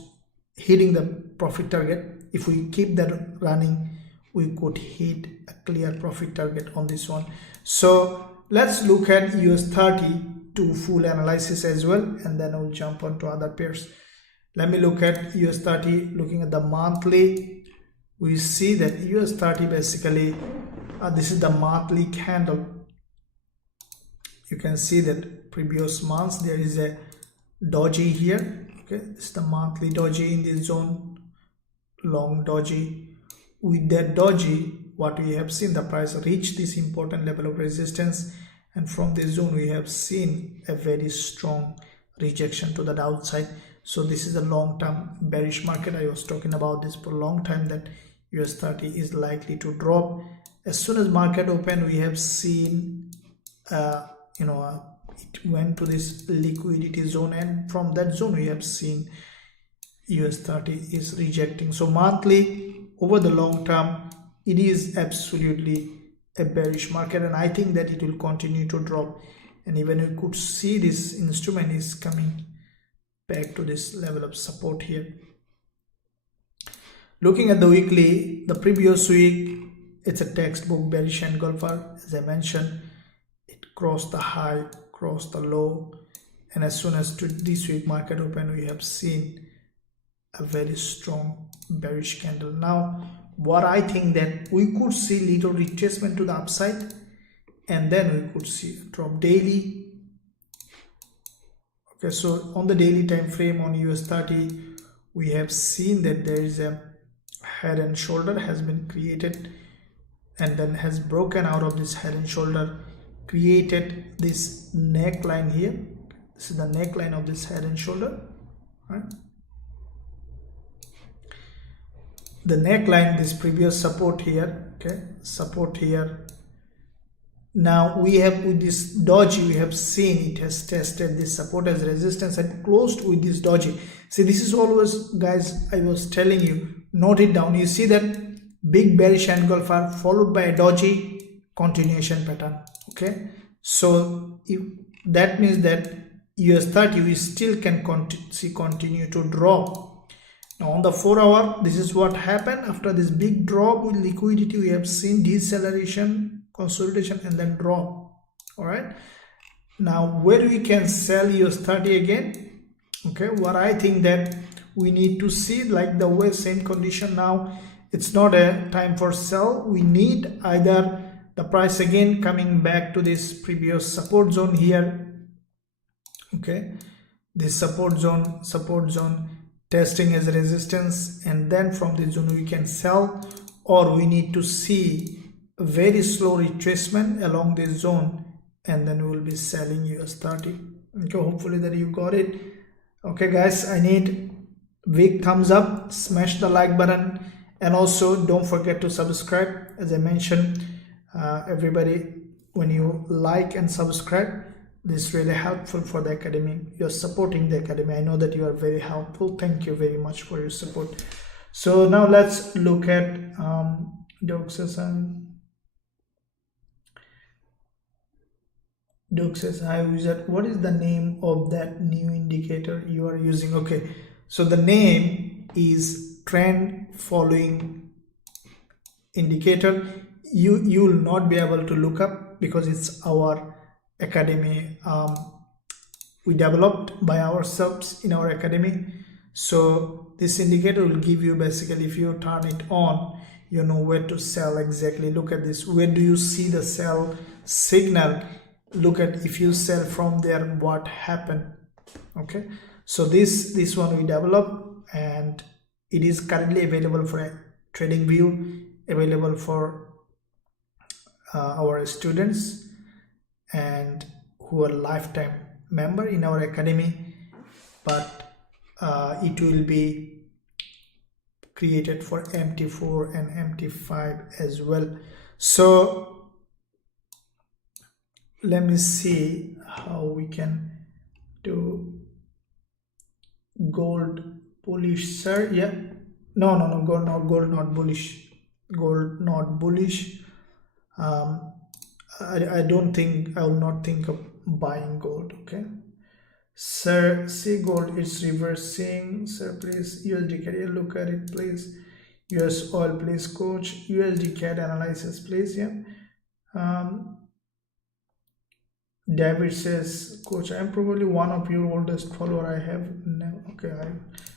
hitting the profit target. If we keep that running, we could hit a clear profit target on this one. So let's look at US30 to full analysis as well, and then I'll jump on to other pairs. Let me look at US30. Looking at the monthly, we see that US30 basically, this is the monthly candle. You can see that previous months there is a doji here. Okay, this is the monthly doji in this zone, long doji. With that doji, what we have seen, the price reach this important level of resistance, and from this zone we have seen a very strong rejection to the downside. So this is a long-term bearish market. I was talking about this for a long time, that US30 is likely to drop. As soon as market open, we have seen it went to this liquidity zone, and from that zone we have seen US30 is rejecting. So monthly, over the long term, it is absolutely a bearish market, and I think that it will continue to drop. And even we could see this instrument is coming back to this level of support here. Looking at the weekly, the previous week, it's a textbook bearish engulfer. As I mentioned, it cross the high, cross the low, and as soon as to this week market open, we have seen a very strong bearish candle. Now what I think that we could see little retracement to the upside, and then we could see a drop daily. Okay, so on the daily time frame on US30, we have seen that there is a head and shoulder has been created, and then has broken out of this head and shoulder, created this neckline here. This is the neckline of this head and shoulder, right? The neckline, this previous support here, okay, support here. Now we have with this doji, we have seen it has tested this support as resistance and closed with this doji. See, this is always, guys, I was telling you, note it down. You see that big bearish engulfer followed by a doji continuation pattern. Okay, so if that means that US30 we still can continue to drop. Now on the 4 hour, this is what happened after this big drop with liquidity. We have seen deceleration, consolidation, and then drop. All right, now where we can sell US30 again? Okay, what I think that we need to see, like the way same condition. Now it's not a time for sell. We need either the price again coming back to this previous support zone here. Okay, this support zone testing as a resistance, and then from this zone we can sell, or we need to see a very slow retracement along this zone, and then we will be selling US30. Okay, hopefully that you got it. Okay guys, I need big thumbs up, smash the like button, and also don't forget to subscribe. As I mentioned, everybody, when you like and subscribe, this is really helpful for the academy. You're supporting the academy. I know that you are very helpful. Thank you very much for your support. So now let's look at Doug says, hi wizard, what is the name of that new indicator you are using? Okay, so the name is trend following indicator. You will not be able to look up because it's our academy, we developed by ourselves in our academy. So this indicator will give you, basically, if you turn it on, you know where to sell exactly. Look at this, where do you see the sell signal? Look at, if you sell from there, what happened. Okay, so this one we developed, and it is currently available for a trading view, available for our students and who are lifetime member in our academy, but it will be created for MT4 and MT5 as well. So let me see how we can do gold bullish, sir. Yeah, no, gold not bullish. I don't think, I will not think of buying gold. Okay, sir, see gold, it's reversing, sir, please. USD carrier, look at it, please. US oil, please, coach. USD CAD analysis, please. Yeah, David says, coach, I am probably one of your oldest follower. I have no. Okay,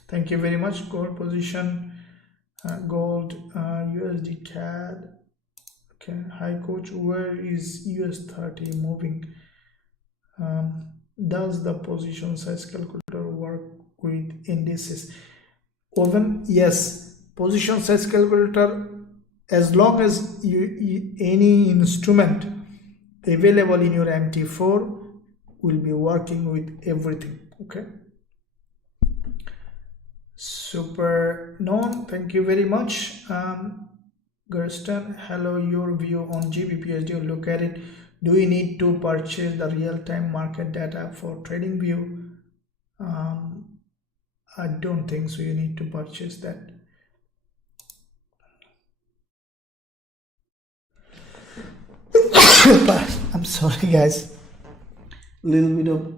thank you very much. Gold position, gold, USD CAD. Okay, hi coach, where is US30 moving? Does the position size calculator work with indices? Oven, yes, position size calculator, as long as you any instrument available in your MT4 will be working with everything. Okay, super known, thank you very much. Gersten, hello, your view on Gbpusd, look at it. Do we need to purchase the real-time market data for trading view? I don't think so, you need to purchase that. I'm sorry guys, a little bit of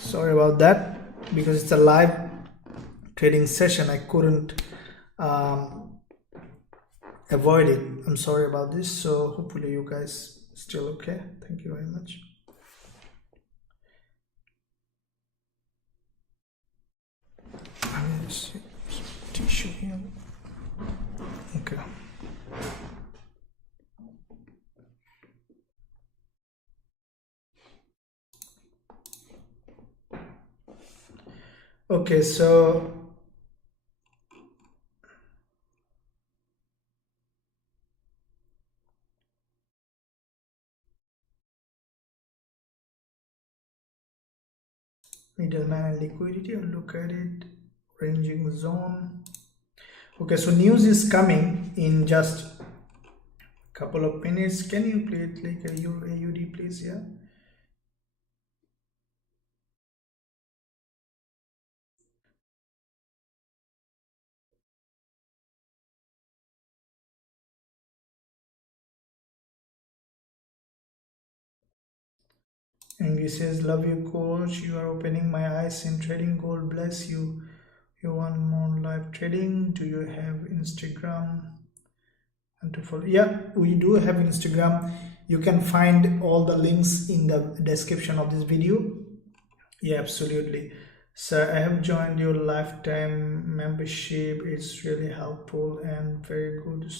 sorry about that, because it's a live trading session. I couldn't avoid it. I'm sorry about this. So hopefully you guys Still okay. Thank you very much. I mean, tissue here. Okay. Okay, so middleman and liquidity, I'll look at it. Ranging zone. Okay, so news is coming in just a couple of minutes. Can you play it like a AUD, please? Yeah. And he says, love you, coach. You are opening my eyes in trading gold. Bless you. You want more live trading? Do you have Instagram? And to follow, yeah, we do have Instagram. You can find all the links in the description of this video. Yeah, absolutely. Sir, I have joined your lifetime membership. It's really helpful and very good.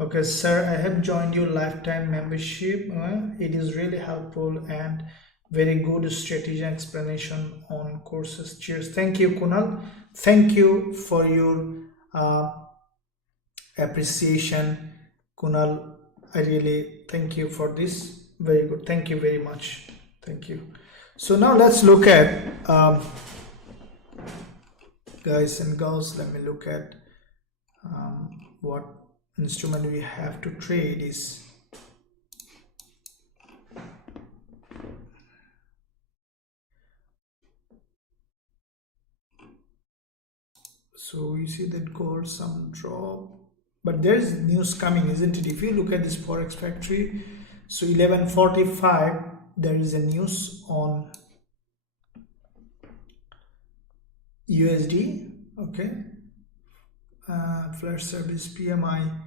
Okay, sir, I have joined your lifetime membership. It is really helpful and very good strategy and explanation on courses. Cheers. Thank you, Kunal. Thank you for your appreciation, Kunal. I really thank you for this. Very good. Thank you very much. Thank you. So now let's look at guys and girls. Let me look at what instrument we have to trade is so we see that gold some drop, but there's news coming, isn't it? If you look at this Forex factory, so 11:45 there is a news on USD, okay, flash service PMI,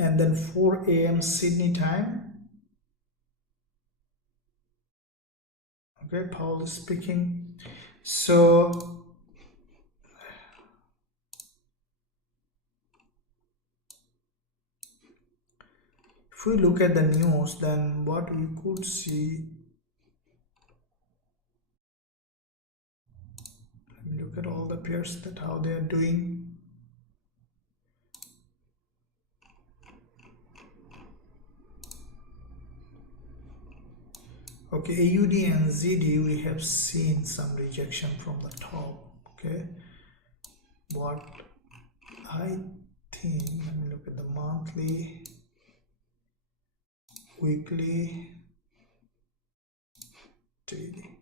and then 4 a.m. Sydney time. Okay, Paul is speaking. So if we look at the news, then what we could see, let me look at all the pairs that how they are doing. Okay, AUD and ZD, we have seen some rejection from the top. Okay, what I think, let me look at the monthly, weekly, daily.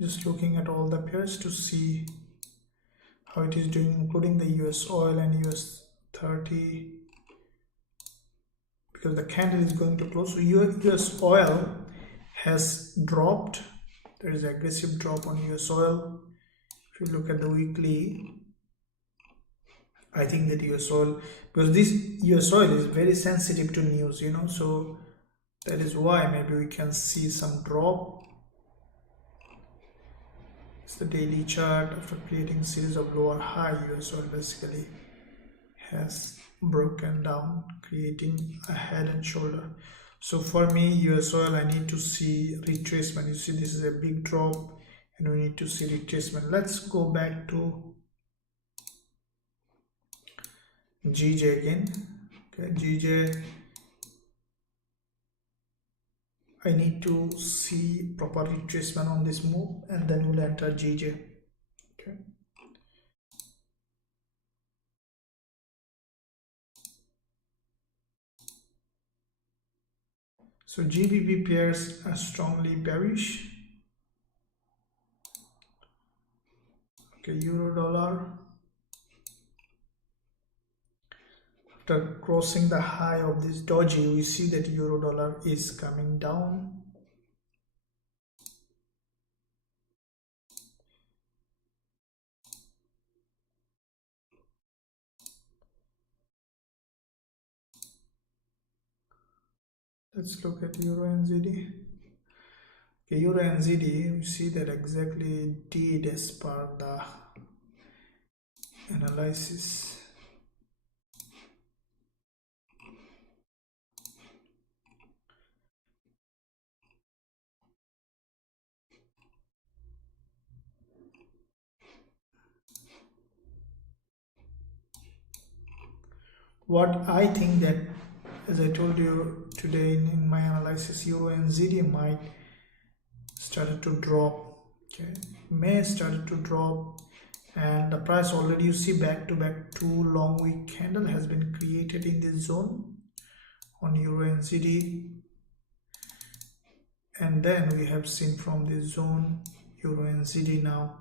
Just looking at all the pairs to see how it is doing, including the US oil and US30, because the candle is going to close. So US oil has dropped. There is an aggressive drop on US oil. If you look at the weekly, I think that US oil, because this US oil is very sensitive to news, you know, so that is why maybe we can see some drop. It's the daily chart. After creating series of lower high, US oil basically has broken down, creating a head and shoulder. So for me, US oil, I need to see retracement. You see, this is a big drop and we need to see retracement. Let's go back to GJ again. Okay, GJ, I need to see proper retracement on this move and then we'll enter GJ. Okay. So GBP pairs are strongly bearish. Okay, euro dollar. After crossing the high of this doji, we see that euro dollar is coming down. Let's look at euro NZD. Okay, euro NZD, we see that exactly did as per the analysis. What I think that, as I told you today in my analysis, euro NZD might started to drop. Okay, may started to drop, and the price already, you see, back to back two long week candle has been created in this zone on euro NZD, and then we have seen from this zone euro NZD now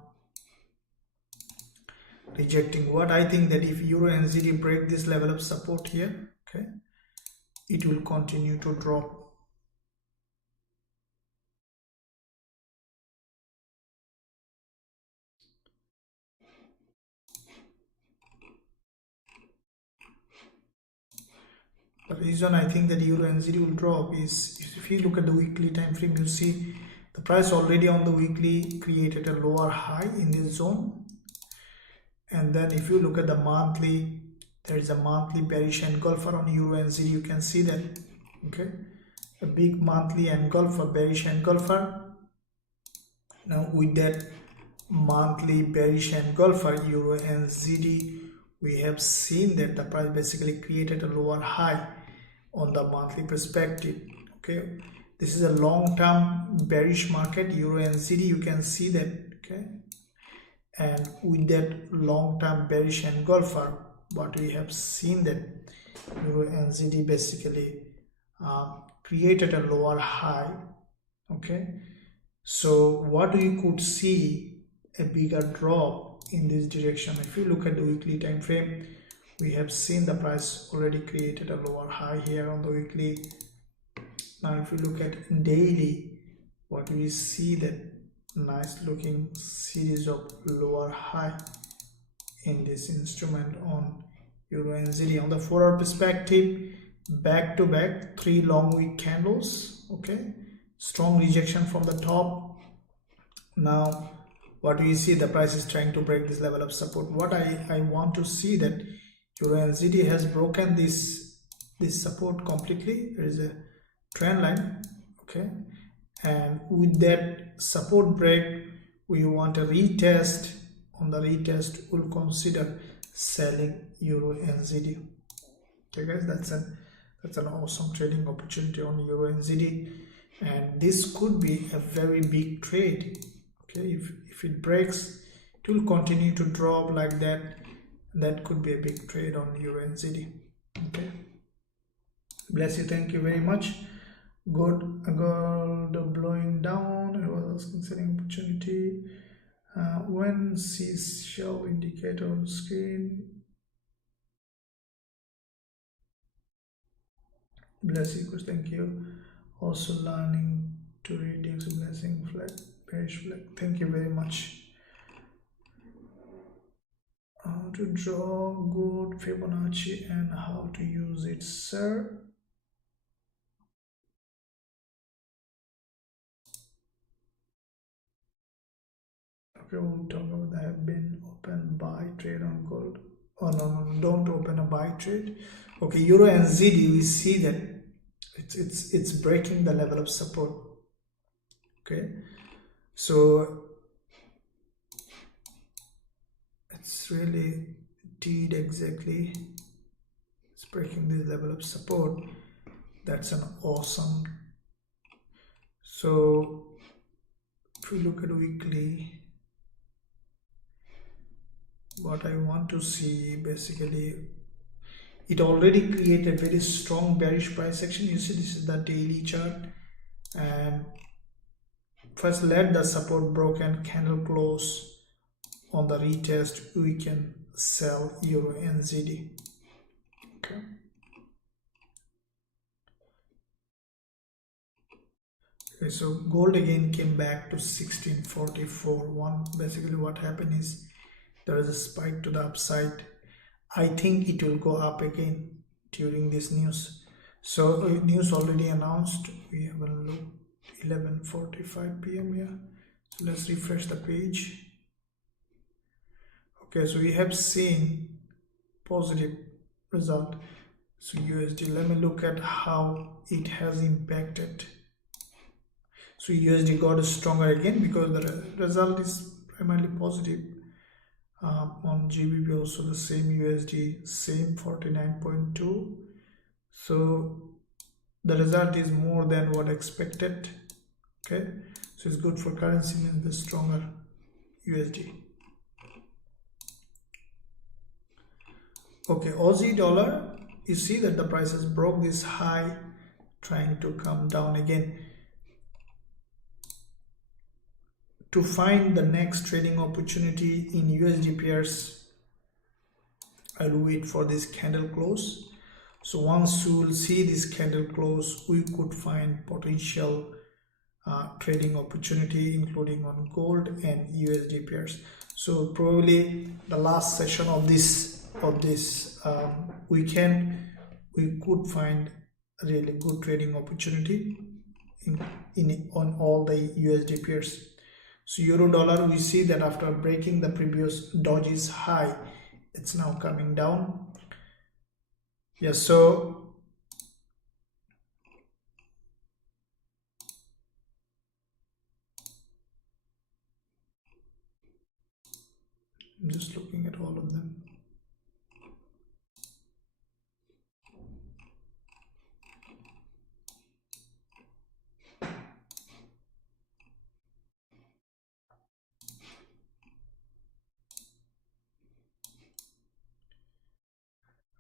rejecting. What I think that if euro NZD break this level of support here, okay, it will continue to drop. The reason I think that euro NZD will drop is, if you look at the weekly time frame, you see the price already on the weekly created a lower high in this zone, and then if you look at the monthly, there is a monthly bearish engulfer on euro NZD. You can see that, okay, a big monthly engulfer, bearish engulfer. Now with that monthly bearish engulfer euro NZD, we have seen that the price basically created a lower high on the monthly perspective. Okay, this is a long-term bearish market, euro NZD, you can see that. Okay, and with that long-term bearish engulfer, what we have seen that euro NZD basically created a lower high. Okay, so what we could see a bigger drop in this direction. If you look at the weekly time frame, we have seen the price already created a lower high here on the weekly. Now if you look at daily, what we see that nice looking series of lower high in this instrument on euro NZD. On the 4-hour perspective, back to back 3 long week candles. Okay, strong rejection from the top. Now what we see, the price is trying to break this level of support. What I want to see that euro NZD has broken this support completely. There is a trend line, okay, and with that support break, we want a retest. On the retest, we'll consider selling euro NZD. Okay guys, that's an awesome trading opportunity on euro NZD, and this could be a very big trade. Okay, if it breaks, it will continue to drop like that. That could be a big trade on euro NZD. Okay, bless you, thank you very much. Gold blowing down. I was asking selling opportunity. When sees shell indicator on screen. Bless you, thank you. Also learning to reduce blessing flag, bearish flag. Thank you very much. How to draw good Fibonacci and how to use it, sir? Okay, we'll talk about that. Have been open buy trade on gold. Oh no, don't open a buy trade. Okay, euro NZD, we see that it's breaking the level of support. Okay, so it's really did exactly, it's breaking this level of support. That's an awesome. So if we look at weekly, what I want to see, basically it already created very strong bearish price action. You see, this is the daily chart, and first let the support broken candle close. On the retest, we can sell euro NZD. Okay, so gold again came back to 1644. Basically what happened is there is a spike to the upside. I think it will go up again during this news. So news already announced. We have a look 11:45 p.m. Yeah. So let's refresh the page. Okay, so we have seen positive result. So USD, let me look at how it has impacted. So USD got stronger again because the result is primarily positive. On GBP also the same, USD same 49.2. So the result is more than what expected. Okay, so it's good for currency, means the stronger USD. Okay, Aussie dollar, you see that the prices broke this high, trying to come down again. To find the next trading opportunity in USD pairs, I'll wait for this candle close. So once you will see this candle close, we could find potential trading opportunity, including on gold and USD pairs. So probably the last session of this weekend, we could find a really good trading opportunity on all the USD pairs. So euro dollar, we see that after breaking the previous dodges high, it's now coming down. Yeah, so I'm just looking at all of them.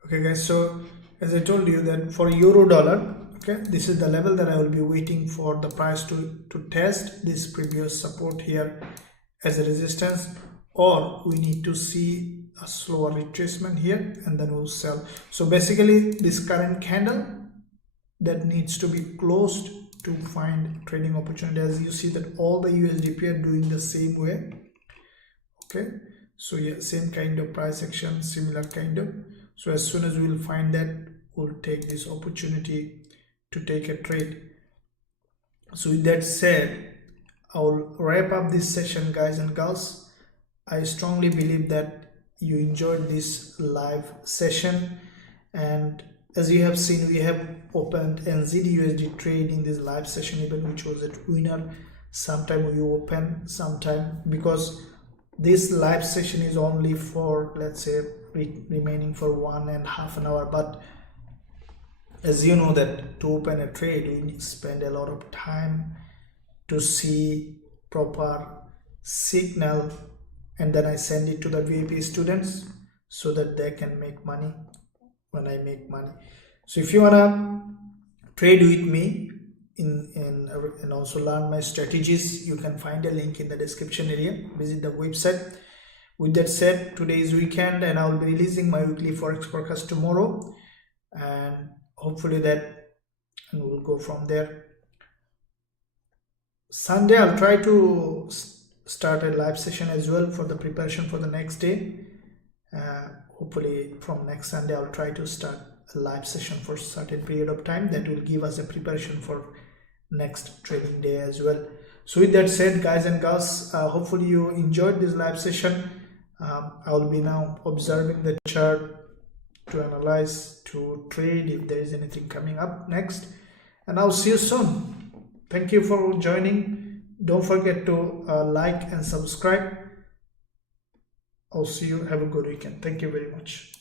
Okay guys, so as I told you that for euro dollar, okay, this is the level that I will be waiting for the price to test this previous support here as a resistance, or we need to see a slower retracement here and then we'll sell. So basically this current candle that needs to be closed to find trading opportunity. As you see that all the USDP are doing the same way. Okay, so yeah, same kind of price action, similar kind of. So as soon as we'll find that, we'll take this opportunity to take a trade. So with that said, I'll wrap up this session, guys and girls. I strongly believe that you enjoyed this live session, and as you have seen, we have opened NZD-USD trade in this live session even, which was a winner. Sometime we open, sometime, because this live session is only for, let's say, remaining for 1.5 hours. But as you know that to open a trade, we spend a lot of time to see proper signal, and then I send it to the VIP students so that they can make money when I make money. So if you wanna trade with me and also learn my strategies, you can find a link in the description area. Visit the website. With that said, today is weekend and I will be releasing my weekly Forex forecast tomorrow, and hopefully that, and we'll go from there. Sunday I'll try to start a live session as well for the preparation for the next day. Hopefully from next Sunday I'll try to start a live session for a certain period of time that will give us a preparation for next trading day as well. So with that said, guys and girls, hopefully you enjoyed this live session. I will be now observing the chart to analyze, to trade if there is anything coming up next, and I'll see you soon. Thank you for joining. Don't forget to like and subscribe. I'll see you. Have a good weekend. Thank you very much.